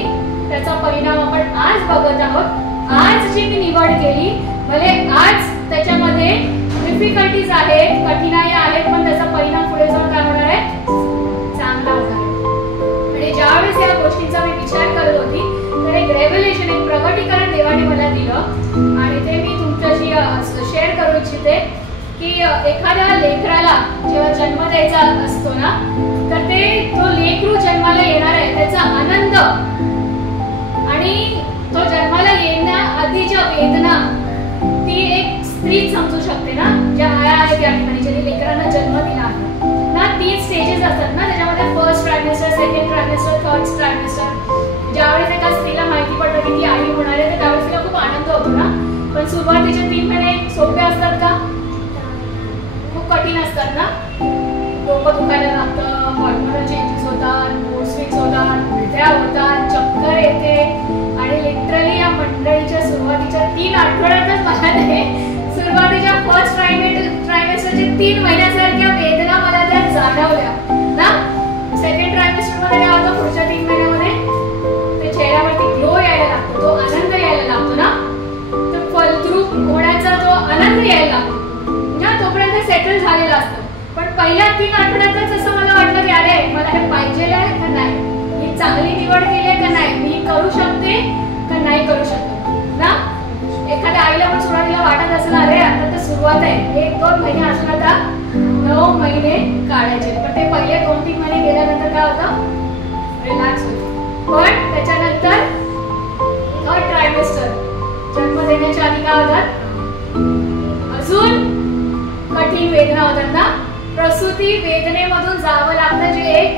त्याचा परिणाम आपण आज बघत आहोत. आज जी मी निवड केली, भले आज त्याच्यामध्ये डिफिकल्टीज आहेत, कठीणाई आहेत, पण त्याचा परिणाम पुढे जाऊन काय होणार आहे? चांगला होणार आहे. आणि ज्यावेळेस या गोष्टींचा मी विचार करत होती, तर एक रेव्हलेशन, एक प्रगटीकरण देवाने मला दिलं आणि ते मी तुमच्याशी शेअर करू इच्छिते की एखाद्या लेकराला जेव्हा जन्म द्यायचा असतो ना, तर ते तो लेकरू जन्माला येणार आहे त्याचा आनंद आणि तो जन्माला येण्याआधीच्या वेदना ती एक स्त्री समजू शकते ना. ज्या आया आहेत त्या ठिकाणी ज्यांनी लेकरांना जन्म दिला आहे ना, 3 स्टेजेस असतात ना त्याच्यामध्ये. First trimester, second trimester, third trimester. ज्यावेळेस एका स्त्रीला माहिती पडतं की ती आई होणार आहे, तर त्यावेळेस तिला खूप आनंद होतो ना. पण सुरुवातीचे 3 महिने सोपे असतात का? खूप कठीण असतात ना. डोकं दुखायला लागतं, हॉर्मोनल चेंजेस होतात, मूड स्विंग्स होतात, उलट्या होतात, चक्कर येते. आणि लिटरली या मंडळीच्या सुरुवातीच्या 3 आठवड्यातच मला नाही, सुरुवातीच्या फर्स्ट ट्रायमेस्टरच्या 3 महिन्यासारख्या वेदना मला त्या जाणवल्या ना. सेकंड ट्रायमेस्टर मध्ये काय होतं? पुढच्या 3 महिन्यामध्ये ते चेहऱ्यावरती ग्लो यायला लागतो, तो आनंद यायला लागतो ना, तो फलद्रूप होण्याचा जो आनंद यायला लागतो ना, तोपर्यंत सेटल झालेला असतो. पण पहिल्या 3 आठवड्यातच असं मला वाटलं की अरे मला हे पाहिजे आहे का नाही, मी चांगली निवड केली आहे का नाही, मी करू शकते का नाही करू शकत ना. एखाद्या आईला पण सुरुवातीला वाटत असेल अरे आता तर सुरुवात आहे, 1-2 महिने असून आता 9 महिने काढायचे. पण ते पहिले 2-3 महिने गेल्यानंतर काय होतं? रिलॅक्स होतं. पण त्याच्यानंतर थर्ड ट्रायमेस्टर, जन्म देण्याच्या आधी काय होतात? अजून कठीण वेदना होतात ना. प्रसूती वेदनेमधून जावं लागतं, जे एक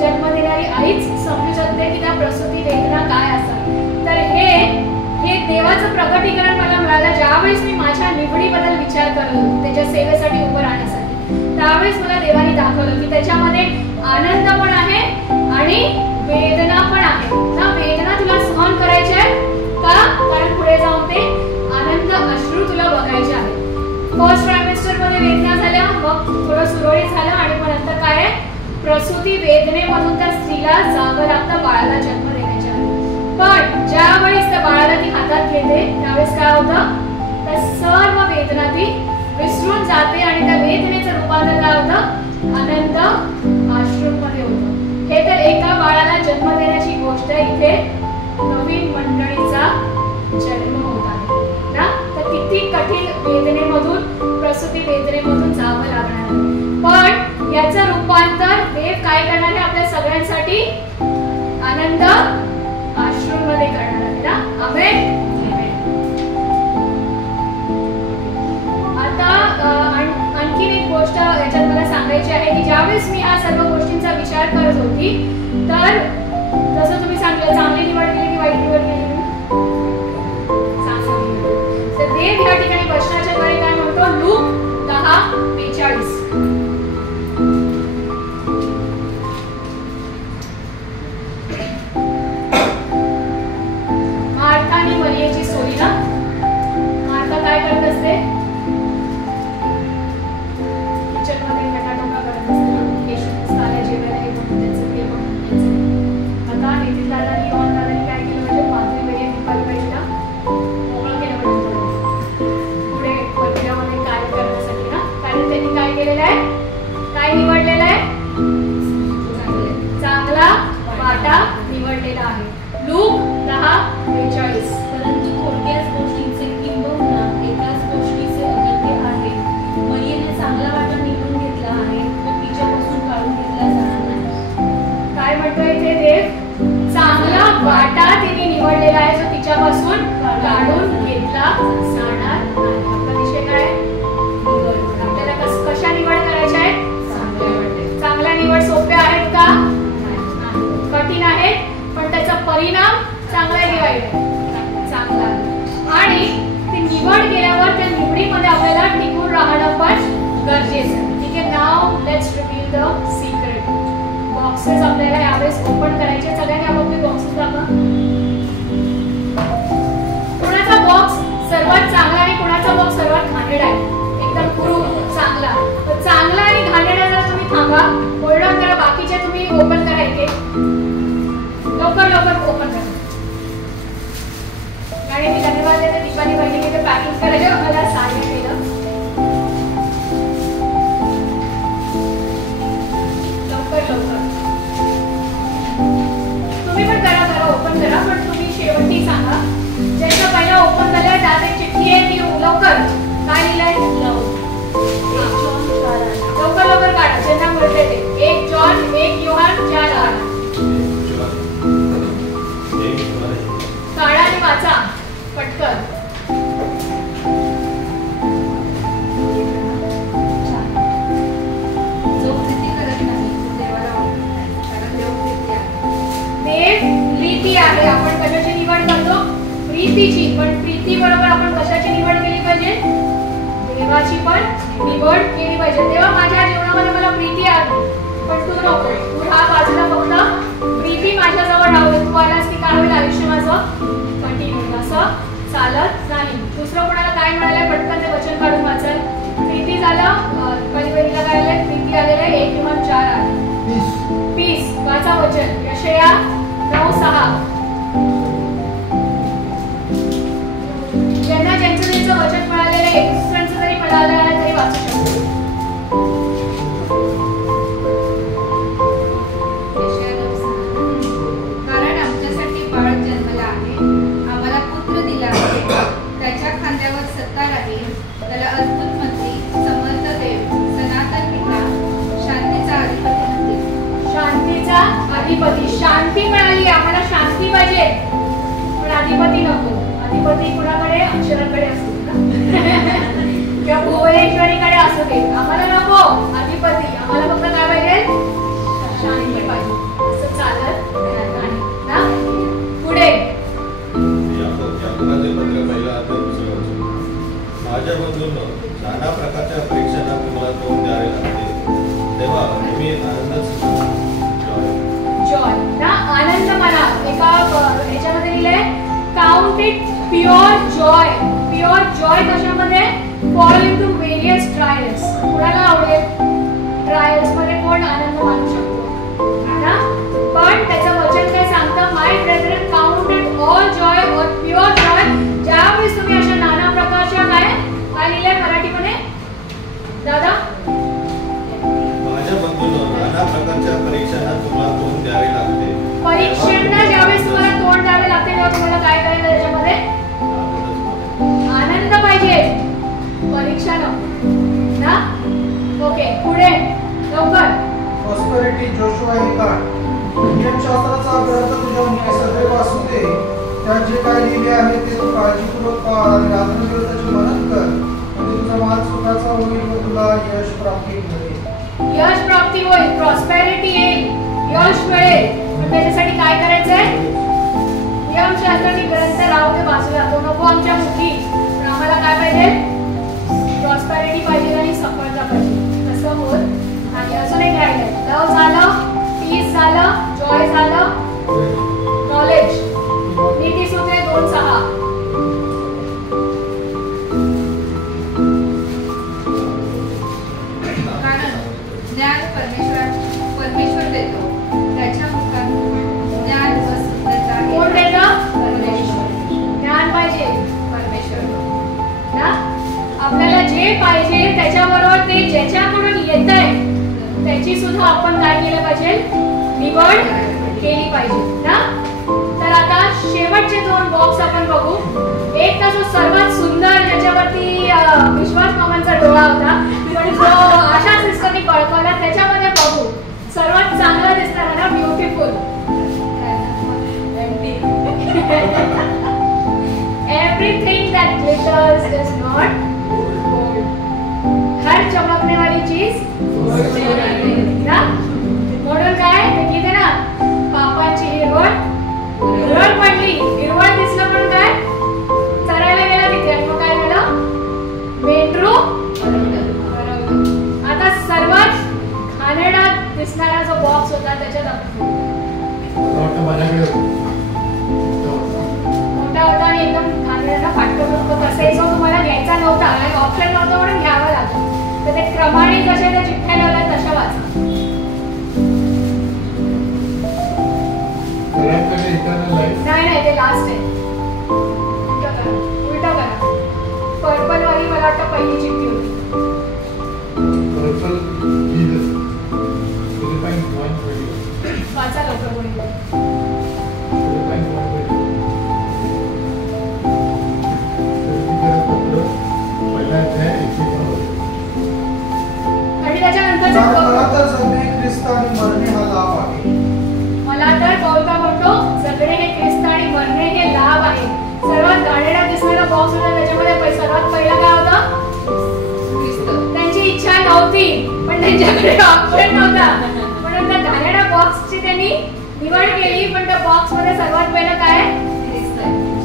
जन्म देणारी आईच समजू शकते की त्या प्रसूती वेदना काय असतात. तर हे देवाचं प्रगटीकरण मला मिळालं ज्यावेळेस मी माझ्या निवडीबद्दल विचार करत होते, त्याच्या सेवेसाठी उभं राहण्यासाठी. त्यावेळेस मला देवाने दाखवलं की त्याच्यामध्ये आनंद पण आहे आणि वेदना पण आहे ना. वेदना तुला सहन करायच्या का? कारण पुढे जाऊन ते आनंद अश्रू तुला बघायचे आहे. फर्स्ट ट्रायमेस्टर मध्ये वेदना झाल्या, मग थोडं सुरळीत झालं आणि मग नंतर काय आहे? प्रसूती वेदनेमधून त्या स्त्रीला जावं लागतं बाळाला जन्म देण्याच्या आधी. पण ज्या वेळेस त्या बाळाला ती हातात घेते त्यावेळेस काय होतं? त्या सर्व वेदना ती विसरून जाते आणि त्या वेदनेचं रूपांतर काय होतं? आनंद अश्रूंमध्ये होतं. हे तर एका बाळाला जन्म देण्याची गोष्ट आहे. इथे नवीन मंडळीचा जन्म होत आहे ना. तर किती कठीण वेदनेमधून, प्रसूती वेदनेमधून जावं लागणार आहे. पण याचं रूपांतर देव काय करणार आहे? आपल्या सगळ्यांसाठी आनंद अश्रूंमध्ये करणार आहे ना. आमेन. आता आणखीन एक गोष्ट याच्यात मला सांगायची आहे की ज्यावेळेस मी ह्या सर्व गोष्टींचा विचार करत होती, तर जसं तुम्ही सांगितलं चांगली निवड केली की वाईट निवड केली? तर देव या ठिकाणी वचनाच्या द्वारे काय म्हणतो? लूक 10:42. मार्था आणि मरियेची स्टोरी ना. मार्था काय करत असते? किचन मध्ये गटाटोका करत असते ना. येशू ख्रिस्ताला जेवायला हे बनवून द्यायचं, ते बनवून द्यायचं. आता नितीन दादानी, योहान दादानी काय केलं म्हणजे माधुरी मरियम दीपाली बाईला मोकळं केलं म्हणजे पुढे मंदिरामध्ये कार्य करण्यासाठी ना. कारण त्यांनी काय केलेलं आहे? काय निवडलेलं आहे? चांगला वाटा निवडलेला आहे. लूक 10:42. परंतु थोडक्याच गोष्टींचे किंबहुना एकाच गोष्टीचे अगत्य आहे. मरियेने चांगला वाटा निवडून घेतला आहे, तो तिच्यापासून काढून घेतला जाणार नाही. काय म्हणतोय इथे देव? चांगला वाटा तिने निवडलेला आहे जो तिच्यापासून काढून घेतला जाणार नाही. आपला विषय काय? निवड. आपल्या परिणाम चांगला डिवाइड आहे, चांगला. आणि ती निवड केल्यावर त्या निवडीमध्ये आपल्याला टिकून राहणं पण गरजेचं आहे. ठीक आहे. Now let's reveal the secret. Boxes आपल्याला यावेळेस ओपन करायचे. सगळ्यांनी आपापले बॉक्सेस दाखवा. कोणाचा बॉक्स सर्वात चांगला आणि कोणाचा बॉक्स सर्वात घाणेरडा आहे? एकदम गुरु चांगला. तर चांगला आणि घाणेरडा तुम्ही थांबा, होल्ड ऑन करा. बाकीचे तुम्ही ओपन करा. एक लवकर लवकर ओपन करा. आणि मी धन्यवाद देते दीपाली बहिणी ते पॅकिंग करायला मला सहाय्य केलं. लवकर लवकर तुम्ही पण करा ओपन करा. पण तुम्ही शेवटी सांगा. ज्याचा पहिला ओपन झाला त्यात एक चिठ्ठी आहे ती लवकर काय लिहिलंय? लवकर लवकर काढा. ज्यांना मिळते ते 1 जॉन 1 योहान 4 8 काढा आणि वाचा पटकन. जो प्रीती करत नाही तो देवाला आवडत नाही, कारण देव प्रीती आहे. देव प्रीती आहे. आपण कशाची निवड करतो? प्रीतीची. पण प्रीती बरोबर आपण कशाची निवड केली पाहिजे? देवाची पण निवड केली पाहिजे. तेव्हा माझ्या जीवनामध्ये मला प्रीती आली. पण तू नको, तू हा बाजूला फक्त प्रीती माझ्याजवळ राहू दे. तू आलास की काय होईल? आयुष्य माझं कंटिन्यू. असं चालत नाही. दुसरं कोणाला काय मिळालंय पटकन ते वचन काढून वाचाल. प्रीती झालं. बहिणीला काय आलंय? प्रीती आलेलं आहे 1 योहान 4 8 पीस. वाचा वचन. यशया 9:6. ज्यांना ज्यांचं वचन मिळालेलं आहे, एक दुसऱ्यांचं जरी मिळालं आहे तरी वाचू शकतो. कारण आमच्यासाठी बाळ जन्मला आहे, आम्हाला पुत्र दिला आहे. त्याच्या खांद्यावर सत्ता राहील. त्याला अद्भुत मंत्री, समर्थ देव, सनातन पिता, शांतीचा अधिपती म्हणतील. शांतीचा अधिपती. शांती मिळाली. आम्हाला शांती पाहिजे, पण अधिपती नको. अधिपती कुणाकडे? अक्षरांकडे असतो किंवा भुवनेश्वरीकडे असू दे. आम्हाला नको अधिपती. आम्हाला फक्त काय पाहिजे? शांती पाहिजे. असं चालत नाही ना. पुढे याकोबाचे पत्र पहिला अध्याय 2 वचन. माझ्या बंधूंनो, नाना प्रकारच्या परीक्षांना तुम्हाला तोंड द्यावे लागते, तेव्हा तुम्ही आनंदच जॉय ना. आनंद मला एका ह्याच्यामध्ये लिहिलंय count it pure joy. Pure joy कशामध्ये? Fall into various trials. कुणाला आवडेल? ट्रायल्स मध्ये कोण आनंद मानू शकतो ना. पण त्याचं वचन काय सांगतं? माय ब्रेथरन काउंट इट ऑल जॉय और प्युअर जॉय ज्यावेळेस तुम्ही अशा नाना प्रकारच्या काय लिहिलंय मराठीमध्ये दादा? माझ्या बंधूंनो, नाना प्रकारच्या परीक्षांना तुम्हाला तोंड द्यावे लागते. परीक्षांना ज्यावेळेस तुम्हाला तोंड द्यावे लागते तेव्हा तुम्हाला काय करायचं? त्याच्यामध्ये आनंद पाहिजे, परीक्षा नको ना. ओके पुढे लवकर. Prosperity Joshua 1:8. नियमशास्त्राचा ग्रंथ तुझ्या सदैव असू दे. त्यात जे काय लिहिले आहे ते तू काळजीपूर्वक पाळ आणि रात्रंदिवस त्याचे मनन कर, म्हणजे तुझा मार्ग सुखाचा होईल व तुला यश प्राप्ती होईल. यश प्राप्ती होईल. प्रॉस्पेरिटी येईल, यश मिळेल. पण त्याच्यासाठी काय करायचंय? नियमशास्त्राची ग्रंथ राहू दे बाजूला. तो नको आमच्या मुखी. पण आम्हाला काय पाहिजे? प्रॉस्पेरिटी पाहिजे आणि सफलता पाहिजे. तसं होत आणि अजून एक राहिलंय. लव झालं, पीस झालं, जॉय झालं, नॉलेज. नीतिसूत्रे 2:6. कारण ज्ञान परमेश्वर देतो. त्याच्या मुखात ज्ञान व सुंदरता कोण देतं? परमेश्वर. ज्ञान पाहिजे, परमेश्वर ना. आपल्याला जे पाहिजे त्याच्याबरोबर ते ज्याच्याकडून येतंय त्याची सुद्धा आपण काय केलं पाहिजे? निवड केली पाहिजे ना. तर आता शेवटचे 2 बॉक्स आपण बघू. एक तर जो सर्वात सुंदर ज्याच्यावरती विश्वास मामांचा डोळा होता पण जो आशा सिस्टरनी पळकवला त्याच्यामध्ये बघू. सर्वात चांगला दिसणार ना, beautiful. Everything that glitters is not gold. हर चमकने वाली चीज ना. म्हणून काय ते किती ना, पापाची हिरवळ माझ्याकडे होता. मोठा होता आणि एकदम घालण्याला फाटकन होतं. तसे जो तुम्हाला घ्यायचा नव्हता आणि ऑप्शन नव्हतं म्हणून घ्यावा लागतो. तर ते क्रमाने कशा त्या चिठ्ठ्या लावल्या तशा वाचा. नाही ते लास्ट आहे. उलटा करा. पर्पल वाली मला वाटतं पहिली चिठ्ठी होती. Purple Jesus. फिलिपाईन्स 1:20. वाचा लवकर कोणी. फिलिपाईन्स 1:20. पहिला अध्याय 21. आणि त्याच्यानंतर मला तर जगणे ख्रिस्त आणि मरणे हा लाभ आहे. मला तर पौल का म्हणतो जगणे हे ख्रिस्त आणि मरणे हे लाभ आहे. सर्वात गाडेला दिसणारा बॉक्स होता त्याच्यामध्ये सर्वात पहिला काय होता? त्यांची इच्छा नव्हती पण त्यांच्याकडे ऑप्शन नव्हता म्हणून त्या गाडेला बॉक्सची त्यांनी निवड केली. पण त्या बॉक्स मध्ये सर्वात पहिलं काय?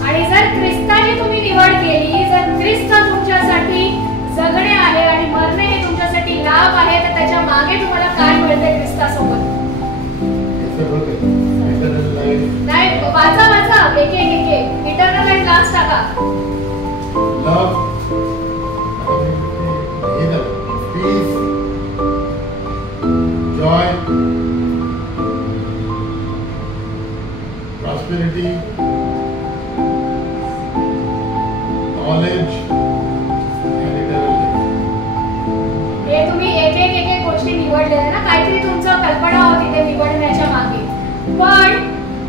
आणि जर ख्रिस्ताची तुम्ही निवड केली, जर ख्रिस्त तुमच्यासाठी जगणे आहे आणि मरणे हे तुमच्यासाठी लाभ आहे, तर त्याच्या मागे तुम्हाला काय मिळते ख्रिस्तासोबत? नाही वाचा वाचा एक इटर्नल लाईफ लास्ट टाका. Love, peace, joy, prosperity, knowledge and eternal life. हे तुम्ही एक गोष्टी निवडलेल्या ना. काहीतरी तुमचं कल्पना होती ते निवडण्याच्या मागे. पण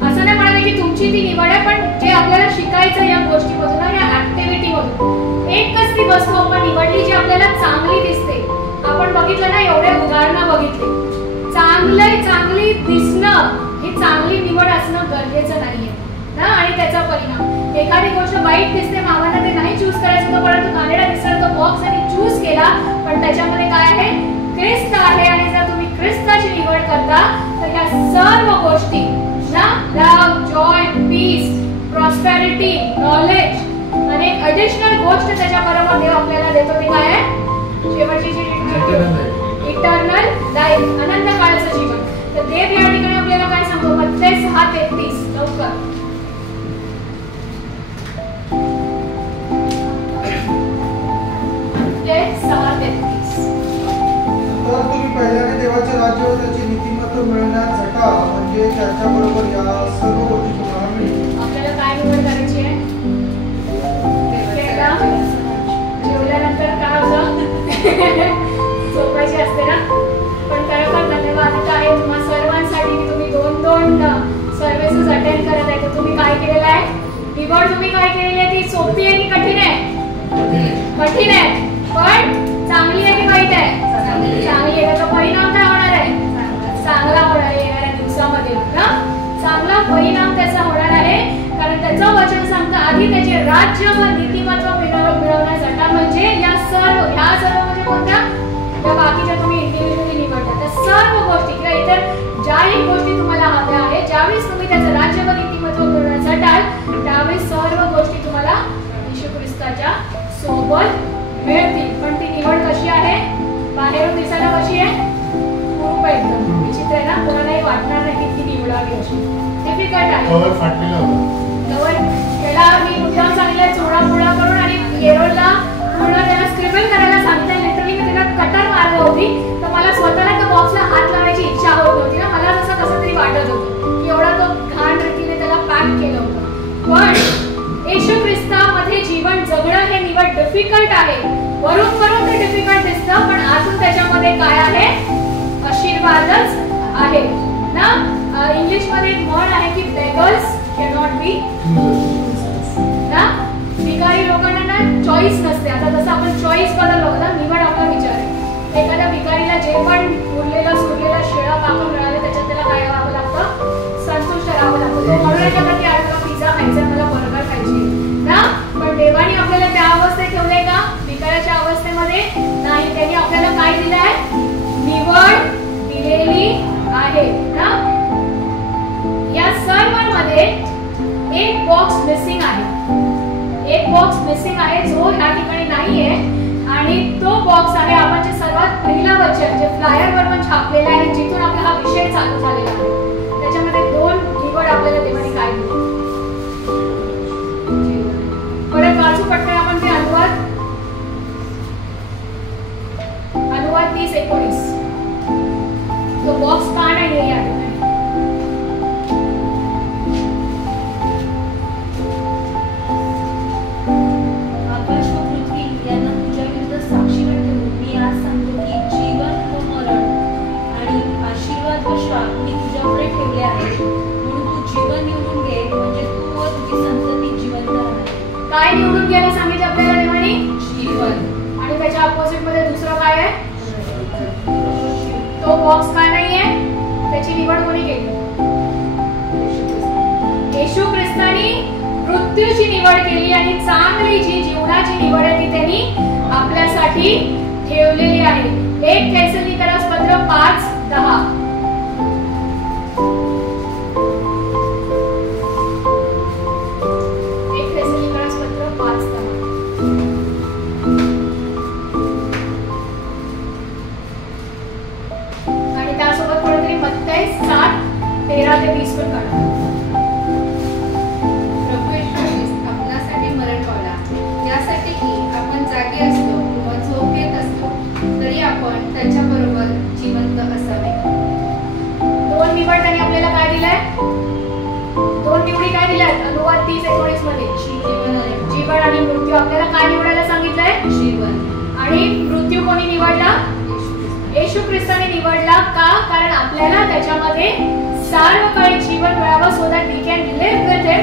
असं नाही म्हणाले की तुमची ती निवड आहे, पण जे आपल्याला शिकायचं या गोष्टीमधून या ऍक्टिव्हिटीमधून एकच ती वस्तू आपण निवडली जी आपल्याला चांगली दिसते. आपण बघितलं ना एवढे उदाहरणं बघितले. चांगली दिसणं ही चांगली निवड असणं गरजेचं नाहीये ना. आणि त्याचा परिणाम एखादी गोष्ट वाईट दिसते मामांना ते नाही चूज करायचं होतं परंतु कानेडा दिसला तो बॉक्स आणि चूज केला. पण त्याच्यामध्ये काय आहे? ख्रिस्त आहे. आणि जर तुम्ही ख्रिस्ताची निवड करता तर या सर्व गोष्टी ना लव, जॉय, पीस, प्रॉस्पेरिटी, नॉलेज आणि एक ॲडिशनल गोष्ट त्याच्याबरोबर देव आपल्याला देतो ते काय आहे? शेवटची जी इटर्नल लाईफ, अनंत काळाचं जीवन. तर देव या ठिकाणी आपल्याला काय सांगतो? मत्ते 6:33 लवकर. तर तुम्ही पहिल्याने देवाचे राज्य व त्याचे नीतिमत्व मिळवण्यात झटा, म्हणजे त्याच्याबरोबर या सर्व गोष्टी तुम्हाला मिळतील. आपल्याला काय निवड करायची आहे? जेवल्यानंतर काय होतं? झोपायची असते ना. पण खरोखर धन्यवाद आहे तुम्हा सर्वांसाठी की तुम्ही 2-2 सर्व्हिसेस अटेंड करत आहे. तर तुम्ही काय केलेलं आहे? निवड तुम्ही काय केलेली आहे? ती सोपी आहे की कठीण आहे? कठीण आहे. पण चांगली आहे की वाईट आहे? चांगली आहे. त्याचा परिणाम काय होणार आहे? चांगला होणार आहे येणाऱ्या दिवसामध्ये ना. चांगला परिणाम त्याचा होणार आहे. कारण त्याचं वचन सांगतं आधी त्याचे राज्य व नीतिमत्व मिळवण्यासाठी म्हणजे ह्या सर्व म्हणजे कोणत्या? या बाकीच्या तुम्ही इंडिव्हिज्युअली निवडता त्या सर्व गोष्टी किंवा इतर ज्याही गोष्टी तुम्हाला हव्या आहेत, ज्यावेळेस तुम्ही त्याचं राज्य व नीतिमत्व मिळवण्यासाठी त्यावेळेस सर्व गोष्टी तुम्हाला येशू ख्रिस्ताच्या सोबत मिळतील. पण ती निवड कशी आहे? बाहेरून दिसायला कशी आहे? खूप एकदम विचित्र आहे ना. कोणालाही वाटणार नाही की ती निवडावी अशी. डिफिकल्ट आहे. कवर फाटलेला होता. कवर त्याला मी मुद्दाम सांगितलं चोळा करून आणि केरळला पूर्ण त्याला स्क्रिबल करायला सांगितलं. लिटरली मी त्याला कटर मारली होती. तर मला स्वतःला त्या बॉक्सला हात लावायची इच्छा होत नव्हती ना. मला जसं कसं तरी वाटत होतं की एवढा तो घाण रीतीने त्याला पॅक केलं होतं. पण येशू ख्रिस्तामध्ये जीवन जगणं हे निवड डिफिकल्ट आहे. वरून ते डिफिकल्ट दिसतं पण आतून त्याच्यामध्ये काय आहे? आशीर्वादच आहे ना. इंग्लिश मध्ये एक म्हण आहे की बेगर्स कॅनॉट बी ना. भिकारी लोकांना ना चॉईस नसते. आता जसं आपण चॉईस बदललो ना, निवड आपला विचार आहे. एखाद्या भिकारीला जे पण उरलेलं सुरलेलं शिळा पाकं मिळालं त्याच्यात त्याला काय राहावं लागतं? संतुष्ट राहावं लागतं. तो म्हणून एखादा की आज मला पिझ्झा खायचा, मला बर्गर खायची ना. पण देवाने आपल्याला त्या अवस्थेत ठेवलंय का? भिकाऱ्याच्या अवस्थेमध्ये नाही. त्यांनी आपल्याला काय दिलं आहे? निवड दिलेली आहे ना. या सर्वांमध्ये एक बॉक्स मिसिंग आहे. एक बॉक्स मिसिंग आहे जो ह्या ठिकाणी नाहीये आणि तो बॉक्स आहे आपण जे सर्वात पहिला वचन जे फ्लायर वर पण छापलेलं आहे जिथून आपला हा विषय चालू झालेला आहे. त्याच्यामध्ये 2 निवड आपल्याला काय निवडून घ्यायला सांगितलं आपल्याला देवानी? जीवन. आणि त्याच्या ऑपोजिट मध्ये दुसरं काय आहे? तो बॉक्स काय नाहीये? त्याची निवड कोणी केली? येशू ख्रिस्तानी मृत्यूची निवड केली आणि चांगली जी जीवनाची निवड आहे ती त्यांनी आपल्यासाठी ठेवलेली आहे. 1 थेसलोनिकन्स पत्र 5:10. 1 थेसलोनिकन्स पत्र 5:10. आणि त्यासोबत कोणतरी मत्तई 7:13-20 पण काढा. प्रभू येशू ख्रिस्त आपणासाठी मरण पावला, यासाठी की आपण जागे असलो किंवा झोप येत असलो तरी आपण त्याच्याबरोबर जिवंत असावे. 2 निवड त्यांनी आपल्याला काय दिलंय? 2 निवडी काय दिल्यात? अनुवाद 30:19 मध्ये जीवन आणि मृत्यू. आपल्याला काय निवडायला सांगितलंय? जीवन. आणि मृत्यू कोणी निवडला? येशू ख्रिस्ताने निवडला. का? कारण आपल्याला त्याच्यामध्ये सार्वकालिक जीवन मिळावं, so that we can live with him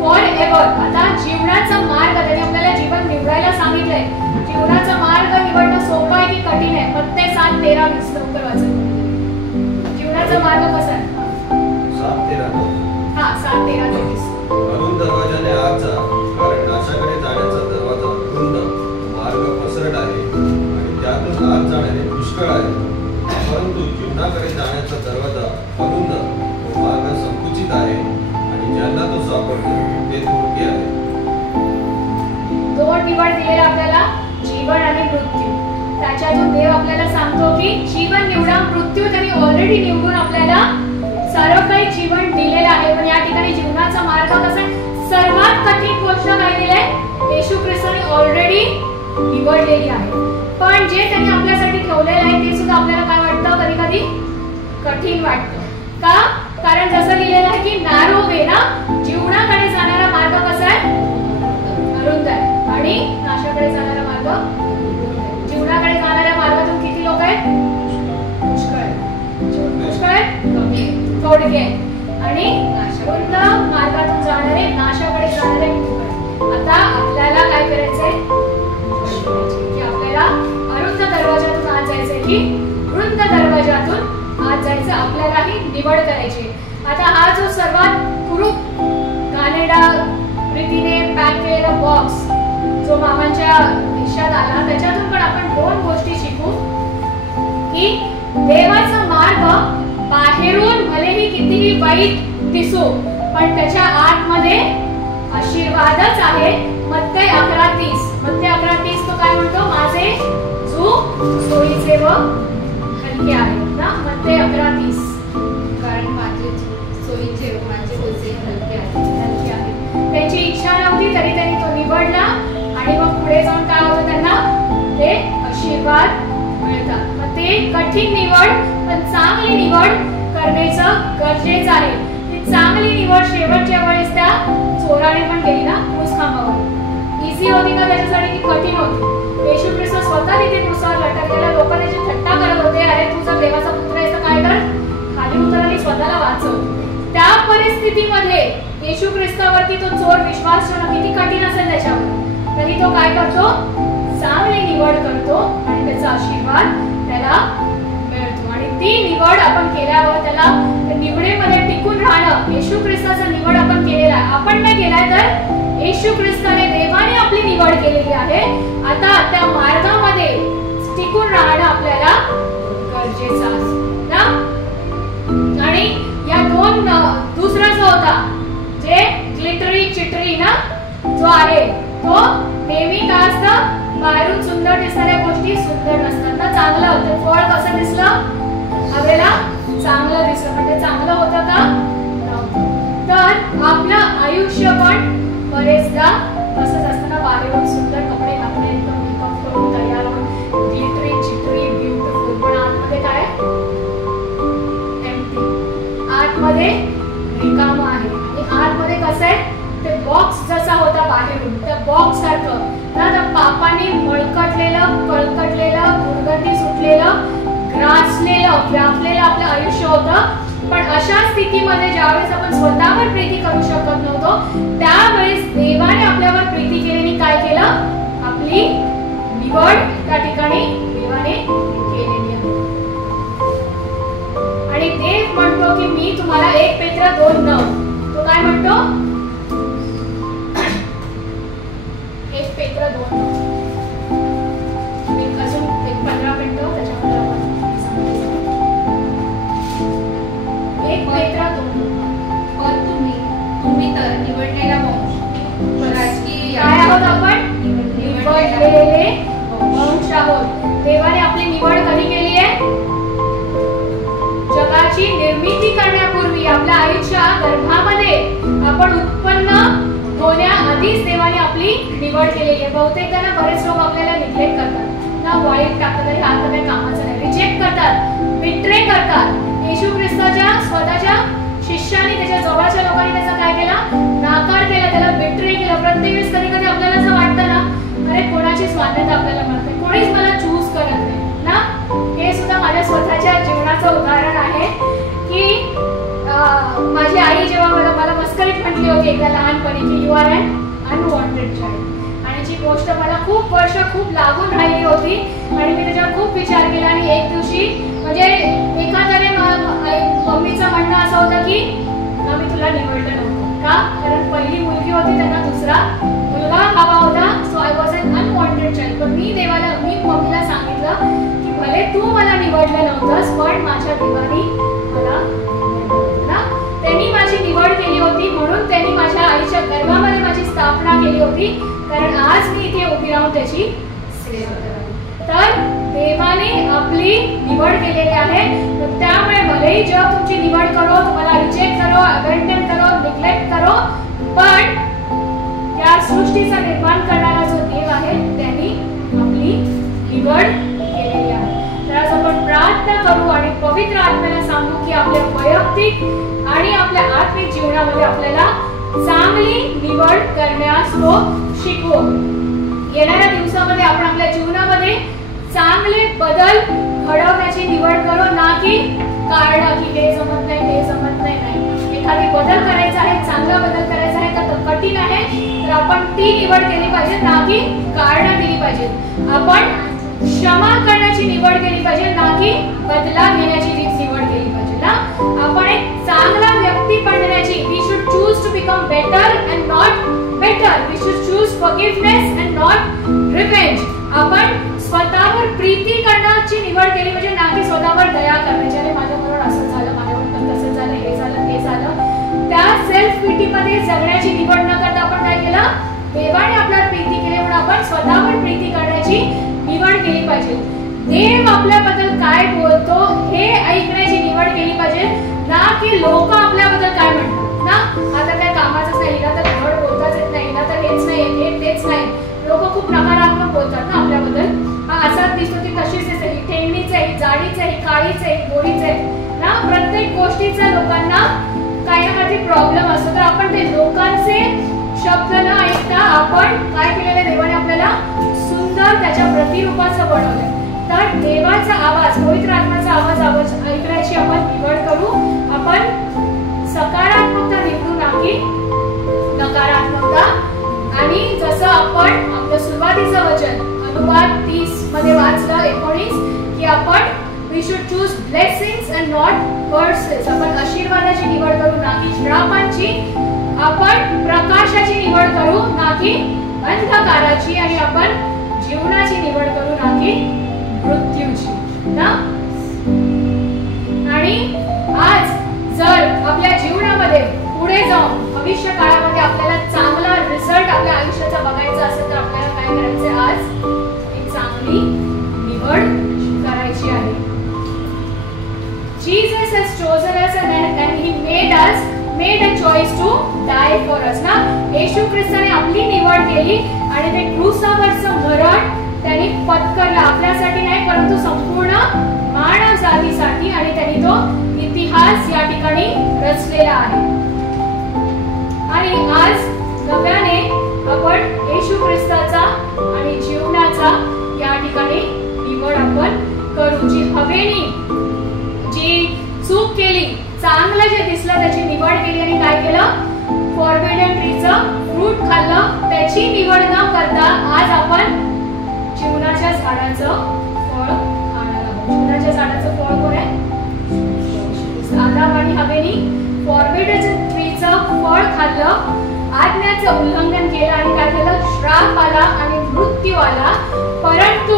forever. आता जीवनाचा मार्ग त्यांनी आपल्याला जीवन निवडायला सांगितलंय. जीवनाचा मार्ग निवडणं सोपं आहे की कठीण आहे? मत्तई 7:13-20 लवकर वाचा. जीवनाचा मार्ग कसा आहे? 7:13. हा, 7:13-20. अरुण दरवाजाने आत जा, कारण नाशाकडे जाण्याचा दरवाजा रुंद, मार्ग पसरट आहे आणि त्यातून आत जाणारे पुष्कळ आहे. परंतु जीवनाकडे जाण्याचा दरवाजा अरुंद, मार्ग संकुचित आहे आणि ज्यांना तो सापडतो ते थोडके आहे. 2 निवड दिलेला आपल्याला, जीवन आणि मृत्यू. त्याच्यातून देव आपल्याला सांगतो की जीवन निवडा. मृत्यू त्यांनी ऑलरेडी निवडून आपल्याला सार्वकालिक जीवन दिलेलं आहे. पण या ठिकाणी जीवनाचा मार्ग कसा आहे? सर्वात कठीण गोष्ट काय दिलंय? येशू ख्रिस्ताने ऑलरेडी निवडलेली आहे. पण जे त्यांनी आपल्यासाठी ठेवलेलं आहे ते सुद्धा आपल्याला काय वाटतं? कधी कधी कठीण वाटतं. का? कारण जसं लिहिलेलं आहे की नॅरो वे ना, जीवनाकडे जाणारा मार्ग कसा आहे? अरुंद आहे. आणि नाशाकडे जाणारा मार्ग, जीवनाकडे जाणाऱ्या मार्गातून किती लोक आहेत? पुष्कळ आहेत, थोडके. आणि अरुंद मार्गातून जाणारे, नाशाकडे जाणारे खूप आहेत. आता आपल्याला काय करायचंय? की आपल्याला अरुंद दरवाजातून आत जायचंय की रुंद दरवाजातून आत जायचं? आपल्यालाही निवड करायची. आता हा जो सर्वात कुरूप घाणेरडा रीतीने पॅक केलेला बॉक्स जो मामांच्या खिशात आला, त्याच्यातून पण आपण 2 गोष्टी शिकू की देवाचा मार्ग बाहेरून भलेही कितीही वाईट दिसू पण त्याच्या आतमध्ये आशीर्वादच आहे. मत्तई 11:30. मत्तई 11:30 तो काय म्हणतो? माझे चूक सोयीचे व हलके आहे ना. मत्तई 11:30. कारण माझे सोयीचे व माझे ओझे हलके आहे. त्यांची इच्छा नव्हती तरी त्यांनी तो निवडला आणि मग पुढे जाऊन काय होतं? त्यांना ते आशीर्वाद मिळतात. मग ते कठीण निवड पण चांगली निवड करण्याचं गरजेचं आहे. ती चांगली निवड शेवटच्या वेळेस त्या चोराने पण केली ना क्रूस खांबावर. इझी होती का त्याच्यासाठी की कठीण होती? येशू ख्रिस्त स्वतः तिथे क्रूसावर लटकलेला. लोक त्याची थट्टा करत होते, अरे तू जर देवाचा पुत्र आहेस तर काय कर, खाली उतर आणि स्वतःला वाचव. त्या परिस्थितीमध्ये येशू ख्रिस्तावरती तो चोर विश्वास ठेवणं किती कठीण असेल त्याच्यावर, तरी तो काय करतो? चांगली निवड करतो आणि त्याचा आशीर्वाद त्याला मिळतो. आणि ती निवड आपण केल्यावर त्याला निवडीमध्ये टिकून राहणं, येशू ख्रिस्ताचा निवड आपण केलेला आहे. आपण नाही केलाय तर येशू ख्रिस्ताने, देवाने आपली निवड केलेली आहे. आता त्या मार्गामध्ये टिकून राहणं आपल्याला गरजेचं आहे ना. आणि या 2 दुसरा जो होता जे ग्लिटरी चिटरी ना जो आहे तो नेहमी काय असतं? बाहेरून सुंदर दिसणाऱ्या गोष्टी सुंदर नसतात ना. चांगलं होतं फळ कसं दिसलं? हवेला चांगलं दिसलं म्हणजे चांगलं होतं का? नव्हतं. तर आपलं आयुष्य पण बरेचदा तसंच असतं ना. बाहेरून सुंदर कपडे घातले, एकदम मेकअप करून तयार होऊन ग्लिटरी चिटरी ब्युटिफुल, पण आतमध्ये काय? एम्प्टी. आतमध्ये रिकामं आहे. आणि आतमध्ये कसं आहे? ते बॉक्स जसा होता बाहेरून त्या बॉक्स सारखं ना, त्या पापाने मळकटलेलं, कळकटलेलं, दुर्गंधी सुटलेलं, ग्रासलेलं, व्यापलेलं आपलं आयुष्य होतं. पण अशा स्थितीमध्ये ज्यावेळेस आपण स्वतःवर प्रीती करू शकत नव्हतो त्यावेळेस देवाने आपल्यावर प्रीती केली की मी तुम्हाला 1 पेत्र 2:9 तो काय म्हणतो? 1 पेत्र 2:9 अजून 15 मिनिटं त्याच्यामध्ये आपण 1 पेत्र 2:9 पण तुम्ही तर निवडलेला वंश, राजकीय काय आहोत आपण? निवडलेले वंश आहोत. देवाने आपली निवड कधी केली आहे? जगाची निर्मिती करण्यापूर्वी आपल्या आईच्या गर्भामध्ये आपण उत्पन्न होण्याआधीच देवाने आपली निवड केलेली आहे. बहुतेकदा ना बरेच लोक आपल्याला निग्लेक्ट करतात ना, वाईट टाकतात, हे आता काही कामाचं नाही, रिजेक्ट करतात, बिट्रे करतात. येशू ख्रिस्ताच्या स्वतःच्या शिष्याने, त्याच्या जवळच्या लोकांनी त्याचा काय केला? नाकार केला, त्याला बिट्रे केलं. प्रत्येक वेळेस कधी कधी आपल्याला असं वाटतं ना, अरे कोणाचीच मान्यता आपल्याला मिळत नाही, कोणीच मला चूज करत नाही ना. हे सुद्धा माझ्या स्वतःच्या जीवनाचं उदाहरण आहे की माझी आई जेव्हा मला मस्करीत म्हटली होती एकदा लहानपणी की you are an unwanted child, आणि जी गोष्ट मला खूप वर्ष खूप लागून राहिली होती आणि मी त्याच्यावर खूप विचार केला. आणि एक दिवशी म्हणजे एखाद्याने मम्मीचं म्हणणं असं होतं की मी तुला निवडलं नव्हतं का, कारण पहिली मुलगी होती, त्यांना दुसरा मुलगा हवा होता. So I was an unwanted child. पण मी मम्मीला सांगितलं की भले तू मला निवडलं नव्हतंस, पण माझ्या देवानी मला ना, त्यांनी माझी निवड केली होती, म्हणून त्यांनी माझ्या आईच्या गर्भामध्ये माझी स्थापना केली होती, कारण आज मी इथे उभी राहून त्याची सेवा करावी. तर देवाने आपली निवड केलेली आहे. तर त्यामुळे भलेही जग तुमची निवड करो, तुम्हाला रिजेक्ट करो, अबॅन्डन करो, निग्लेक्ट करो, पण या सृष्टीचा निर्माण करणारा जो देव आहे त्यांनी आपली निवड केलेली आहे. तर आज आपण प्रार्थना करू आणि पवित्र आत्म्याला सांगू की आपल्या वैयक्तिक आणि आपल्या आत्मिक जीवनामध्ये आपल्याला चांगली निवड करण्यास तो शिकवो. येणाऱ्या दिवसामध्ये आपण आपल्या जीवनामध्ये चांगले बदल घडवण्याची निवड करू, ना की कारण की हे जमत नाही, ते जमत नाही. एखादी बदल करायचा आहे, चांगला बदल करायचा आहे तर कठीण आहे, तर आपण ती निवड केली पाहिजे, ना की कारण दिली पाहिजे. आपण क्षमा करण्याची निवड केली पाहिजे, ना की बदला घेण्याची निवड केली पाहिजे ना. आपण एक चांगला व्यक्ती बनण्याची, we should choose to become better and not better. We should choose forgiveness and not revenge. आपण स्वतःवर प्रीती करण्याची निवड केली पाहिजे, ना की स्वतःवर दया करण्याची. अरे माझ्याबरोबर असं झालं, माझ्याबरोबर तसं झालं, हे झालं, ते झालं. त्या सेल्फ पिटीमध्ये जगण्याची निवड न करता आपण काय केलं? देवाने आपल्यावर प्रीती केली म्हणून आपण स्वतःवर प्रीती करण्याची निवड केली पाहिजे. देव आपल्याबद्दल काय बोलतो हे ऐकण्याची निवड केली पाहिजे, ना की लोक आपल्याबद्दल काय म्हणतात ना. आता काय कामाचंच नाही, हिला तर धड बोलताच येत नाही, हिला तर हेच नाही, हे तेच नाही. लोक खूप नकारात्मक बोलतात ना आपल्याबद्दल. हा असाच दिसतो, ती तशीच आहे, ही ठेंगणीच आहे, ही जाडीच आहे, ही काळीच आहे, ही गोरीच आहे ना. प्रत्येक गोष्टीचा लोकांना काही ना काही प्रॉब्लेम असतो. तर आपण ते लोकांचे शब्द न ऐकता आपण काय केलेलं आहे? देवाने आपल्याला सुंदर त्याच्या प्रतिरूपाचं बनवलंय. तर देवाचा आवाज, पवित्र आत्म्याचा आवाज ऐकण्याची आपण निवड करू. आपण सकारात्मकता निवडू, ना की नकारात्मकता. आणि जसं आपण आपलं सुरुवातीचं वचन अनुवाद 30 मध्ये वाचलं 19 की आपण we should choose blessings and not curses. आपण आशीर्वादाची निवड करू, ना की श्रापांची. आपण प्रकाशाची निवड करू, ना की अंधकाराची. आणि आपण जीवनाची निवड करू, ना की मृत्यूची ना. आणि आज जर आपल्या जीवनामध्ये पुढे जाऊन भविष्य काळामध्ये आपल्याला चांगला रिझल्ट आपल्या आयुष्याचा बघायचा असेल तर आपल्याला काय करायचं? आज एक चांगली निवड करायची आहे. Jesus has chosen us and he made a choice to die for us ना. येशू ख्रिस्ताने आपली निवड केली आणि ते क्रूसावरचं मरण त्यांनी पत्करलं, आपल्यासाठी नाही परंतु संपूर्ण मानव जातीसाठी. आणि त्यांनी तो इतिहास या ठिकाणी रचलेला आहे. आणि आज नव्याने आपण येशू ख्रिस्ताचा आणि जीवनाचा या ठिकाणी निवड आपण करू. जी हवेनी जी चूक केली, चांगलं जे दिसलं त्याची निवड केली आणि काय केलं? फॉरबिडन ट्रीचं फ्रूट खाल्लं. त्याची निवड न करता आज आपण जीवनाच्या झाडाचं फळ खाणार आहोत. जीवनाच्या झाडाचं फळ कोण आहे? आदाम आणि हवेनी फॉर्बिडन ट्रीचं फळ खाल्लं, आज्ञाचं उल्लंघन केलं आणि काय झालं? श्राप आला आणि मृत्यू आला. परंतु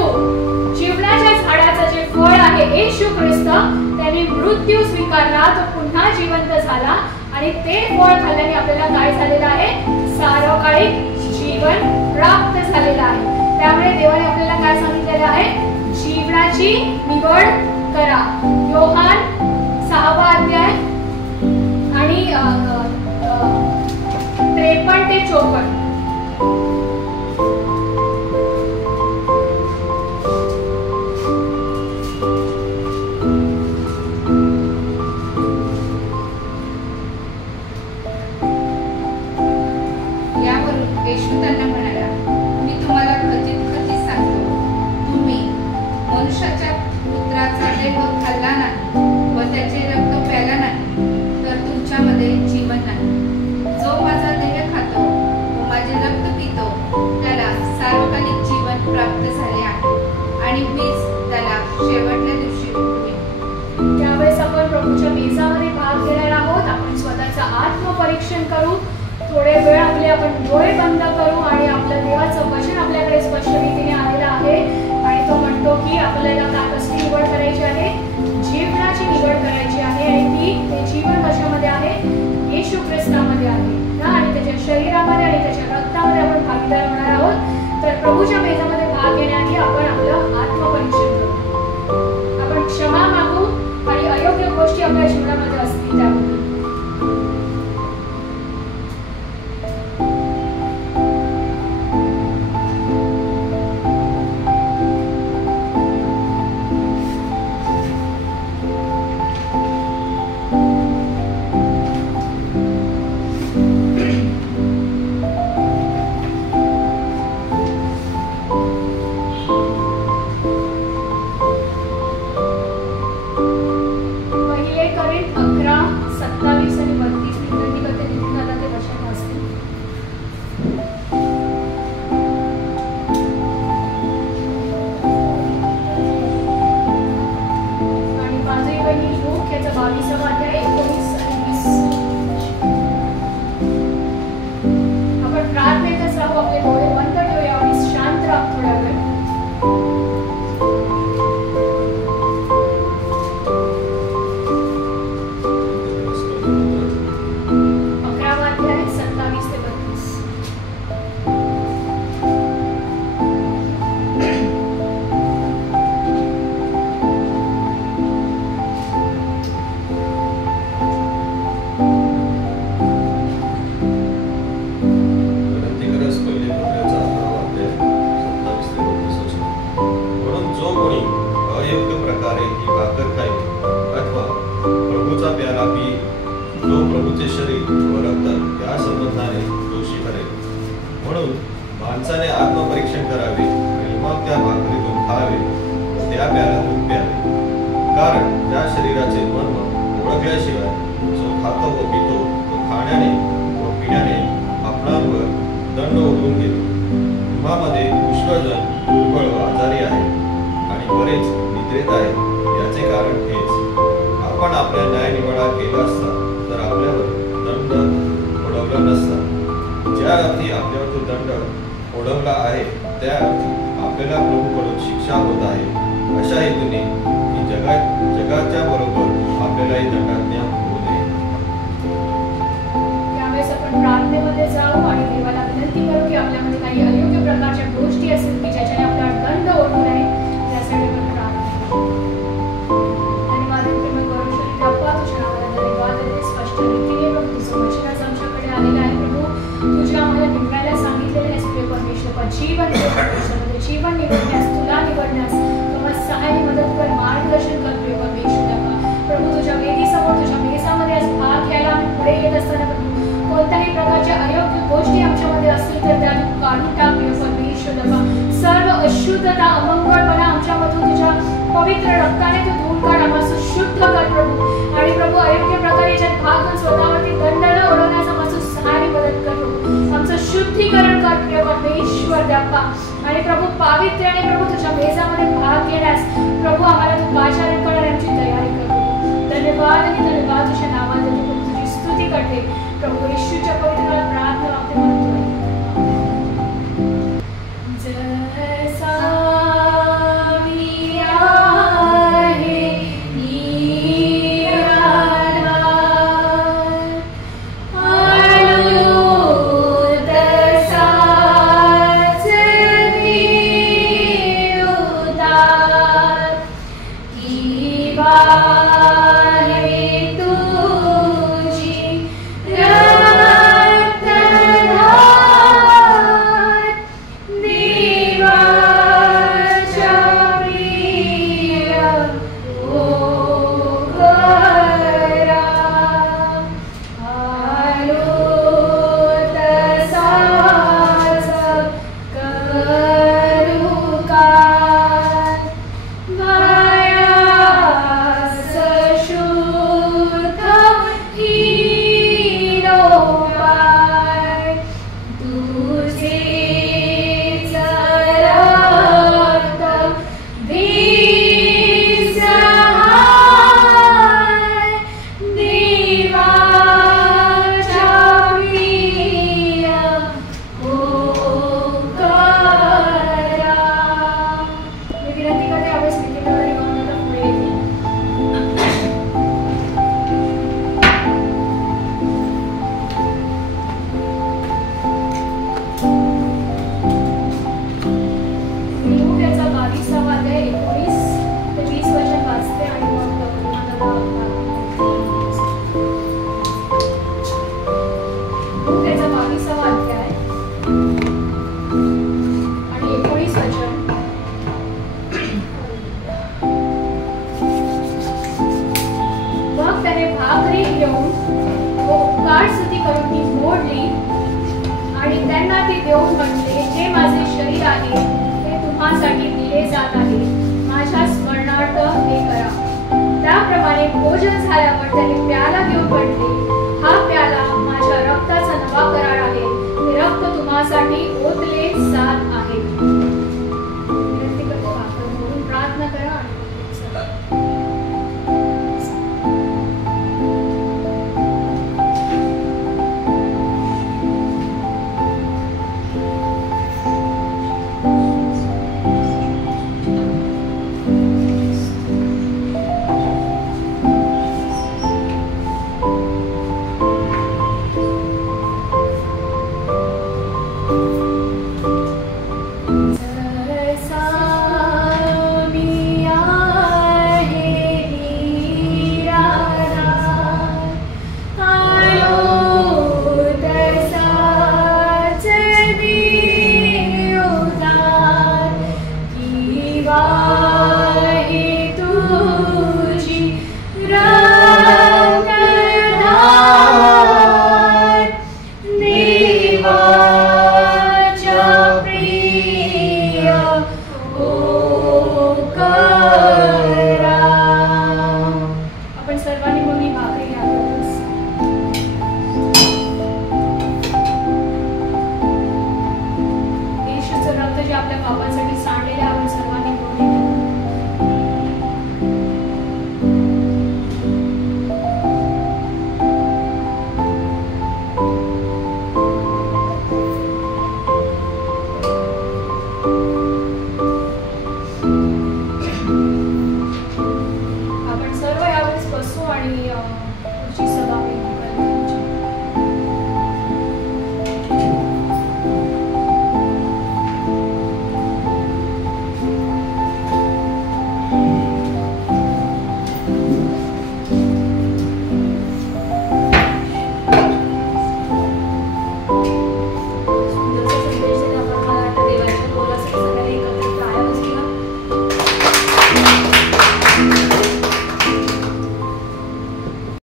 जीवनाच्या झाडाचं जे फळ आहे येशू ख्रिस्त, त्याने मृत्यू स्वीकारला, तो पुन्हा जिवंत झाला आणि ते फळ खाल्ल्याने आपल्याला काय झालेलं आहे? सार्वकालिक जीवन प्राप्त झालेलं आहे. त्यामुळे देवाने आपल्याला काय सांगितलेलं आहे? जीवनाची निवड करा. योहान 6वा अध्याय आणि 53 ते 54. यावरून येशू त्यांना म्हणाला, मी तुम्हाला खचित खचित सांगतो, तुम्ही मनुष्याच्या पुत्राचा देह खाल्ला नाही व त्याचे रक्त प्याला नाही तर तुमच्यामध्ये जीवन नाही. जो माझा देह खातो व माझे रक्त पितो त्याला सार्वकालिक जीवन प्राप्त झाले आहे आणि मीच त्याला शेवटच्या दिवशी उठवेन. त्यावेळेस आपण प्रभूच्या मेजामध्ये भाग घेणार आहोत. आपण स्वतःचं आत्मपरीक्षण करू. थोडे वेळ आपण डोळे बंद करू आणि आपलं देवाचं वचन आपल्याकडे स्पष्ट रीतीने आलेलं आहे आणि तो म्हणतो की आपल्याला कसली निवड करायची आहे? जीवनाची निवड करायची आहे आणि ते जीवन कशामध्ये आहे? येशू ख्रिस्तामध्ये आहे ना, आणि त्याच्या शरीरामध्ये आणि त्याच्या रक्तामध्ये आपण भागीदार होणार आहोत. तर प्रभूच्या मेजामध्ये भाग घेण्याआधी आपण आपलं आत्मपरीक्षण करू. आपण क्षमा मागू आणि अयोग्य गोष्टी आपल्या जीवनामध्ये असतील त्याबद्दल. माणसाने आत्मपरीक्षण करावे आणि मग त्या भाकरीतून खावे, त्या प्याल्यातून प्यावे. कारण त्या शरीराचे मर्म ओळखल्याशिवाय जो खातो व पितो तो खाण्याने व पिण्याने आपणावर दंड ओढवून घेतो. तुम्हामध्ये पुष्कळजण दुर्बळ व आजारी आहेत आणि बरेच निद्रेत आहेत. याचे कारण हेच, आपण आपल्या न्यायनिवाडा केला असता तर आपल्यावर दंड ओढवला नसता. ज्या अर्थी आपल्यावर तो दंड ओढवला आहे त्या अर्थी आपल्याला प्रभूकडून शिक्षा होत आहे. अशा हेतूने की जगाच्या बरोबर आपल्यालाही दंडाज्ञा होऊ नये. त्यावेळेस आपण प्रार्थनेमध्ये जाऊ आणि देवाला विनंती करू की आपल्यामध्ये काही अयोग्य प्रकारच्या गोष्टी असतील की ज्याच्याने आपल्याला दंड ओढू नये, त्यासाठी आपण प्रार्थना करू. धन्यवाद प्रेमळ परमेश्वर बाप्पा, तुझ्या नावाला धन्यवाद आहे. स्पष्ट रीतीने प्रभू तुझं वचनच आमच्याकडे आलेलं आहे. प्रभू तुझ्या आम्हाला निवडायला सांगितलेलं आहे प्रिय परमेश्वर. जीवन परमेश्वरमध्ये जीवन निवडण्यास, तुला निवडण्यास तुम्हाला सहाय्य मदत कर, मार्गदर्शन कर प्रिय परमेश्वर. प्रभू तुझ्या वेदीसमोर तुझ्या मेजामध्ये आज भाग घ्यायला आम्ही पुढे येत असताना प्रभू कोणत्याही प्रकारच्या अयोग्य गोष्टी आमच्यामध्ये असतील तर त्या तू काढून टाक प्रिय परमेश्वर. सर्व अशुद्धता अमंगळपणा आमच्यामधून तुझ्या पवित्र रक्ताने तू धुवून काढ, आम्हाला शुद्ध कर प्रभू. आणि प्रभू अयोग्य प्रकारे याच्यात भाग घेऊन स्वतःवरती दंड न ओढवण्यास आम्हाला सहाय्य मदत कर प्रभू. आमचं शुद्धीकरण कर प्रिय परमेश्वर देवा. आणि प्रभू पावित्र्याने प्रभू तुझ्या मेजामध्ये भाग घेण्यास प्रभू आम्हाला तू पाचारण करण्याची तयारी कर. धन्यवाद आणि धन्यवाद वाटेल. प्रभू येशूच्या पवित्र नावात प्रार्थना ते म्हणतोय. जसा मी आहे देऊन म्हणले, हे माझे शरीर आहे, हे तुम्हासाठी दिले जात आहे, माझ्या स्मरणार्थ हे करा. त्याप्रमाणे भोजन झाल्यावर त्याने प्याला घेऊन म्हटले,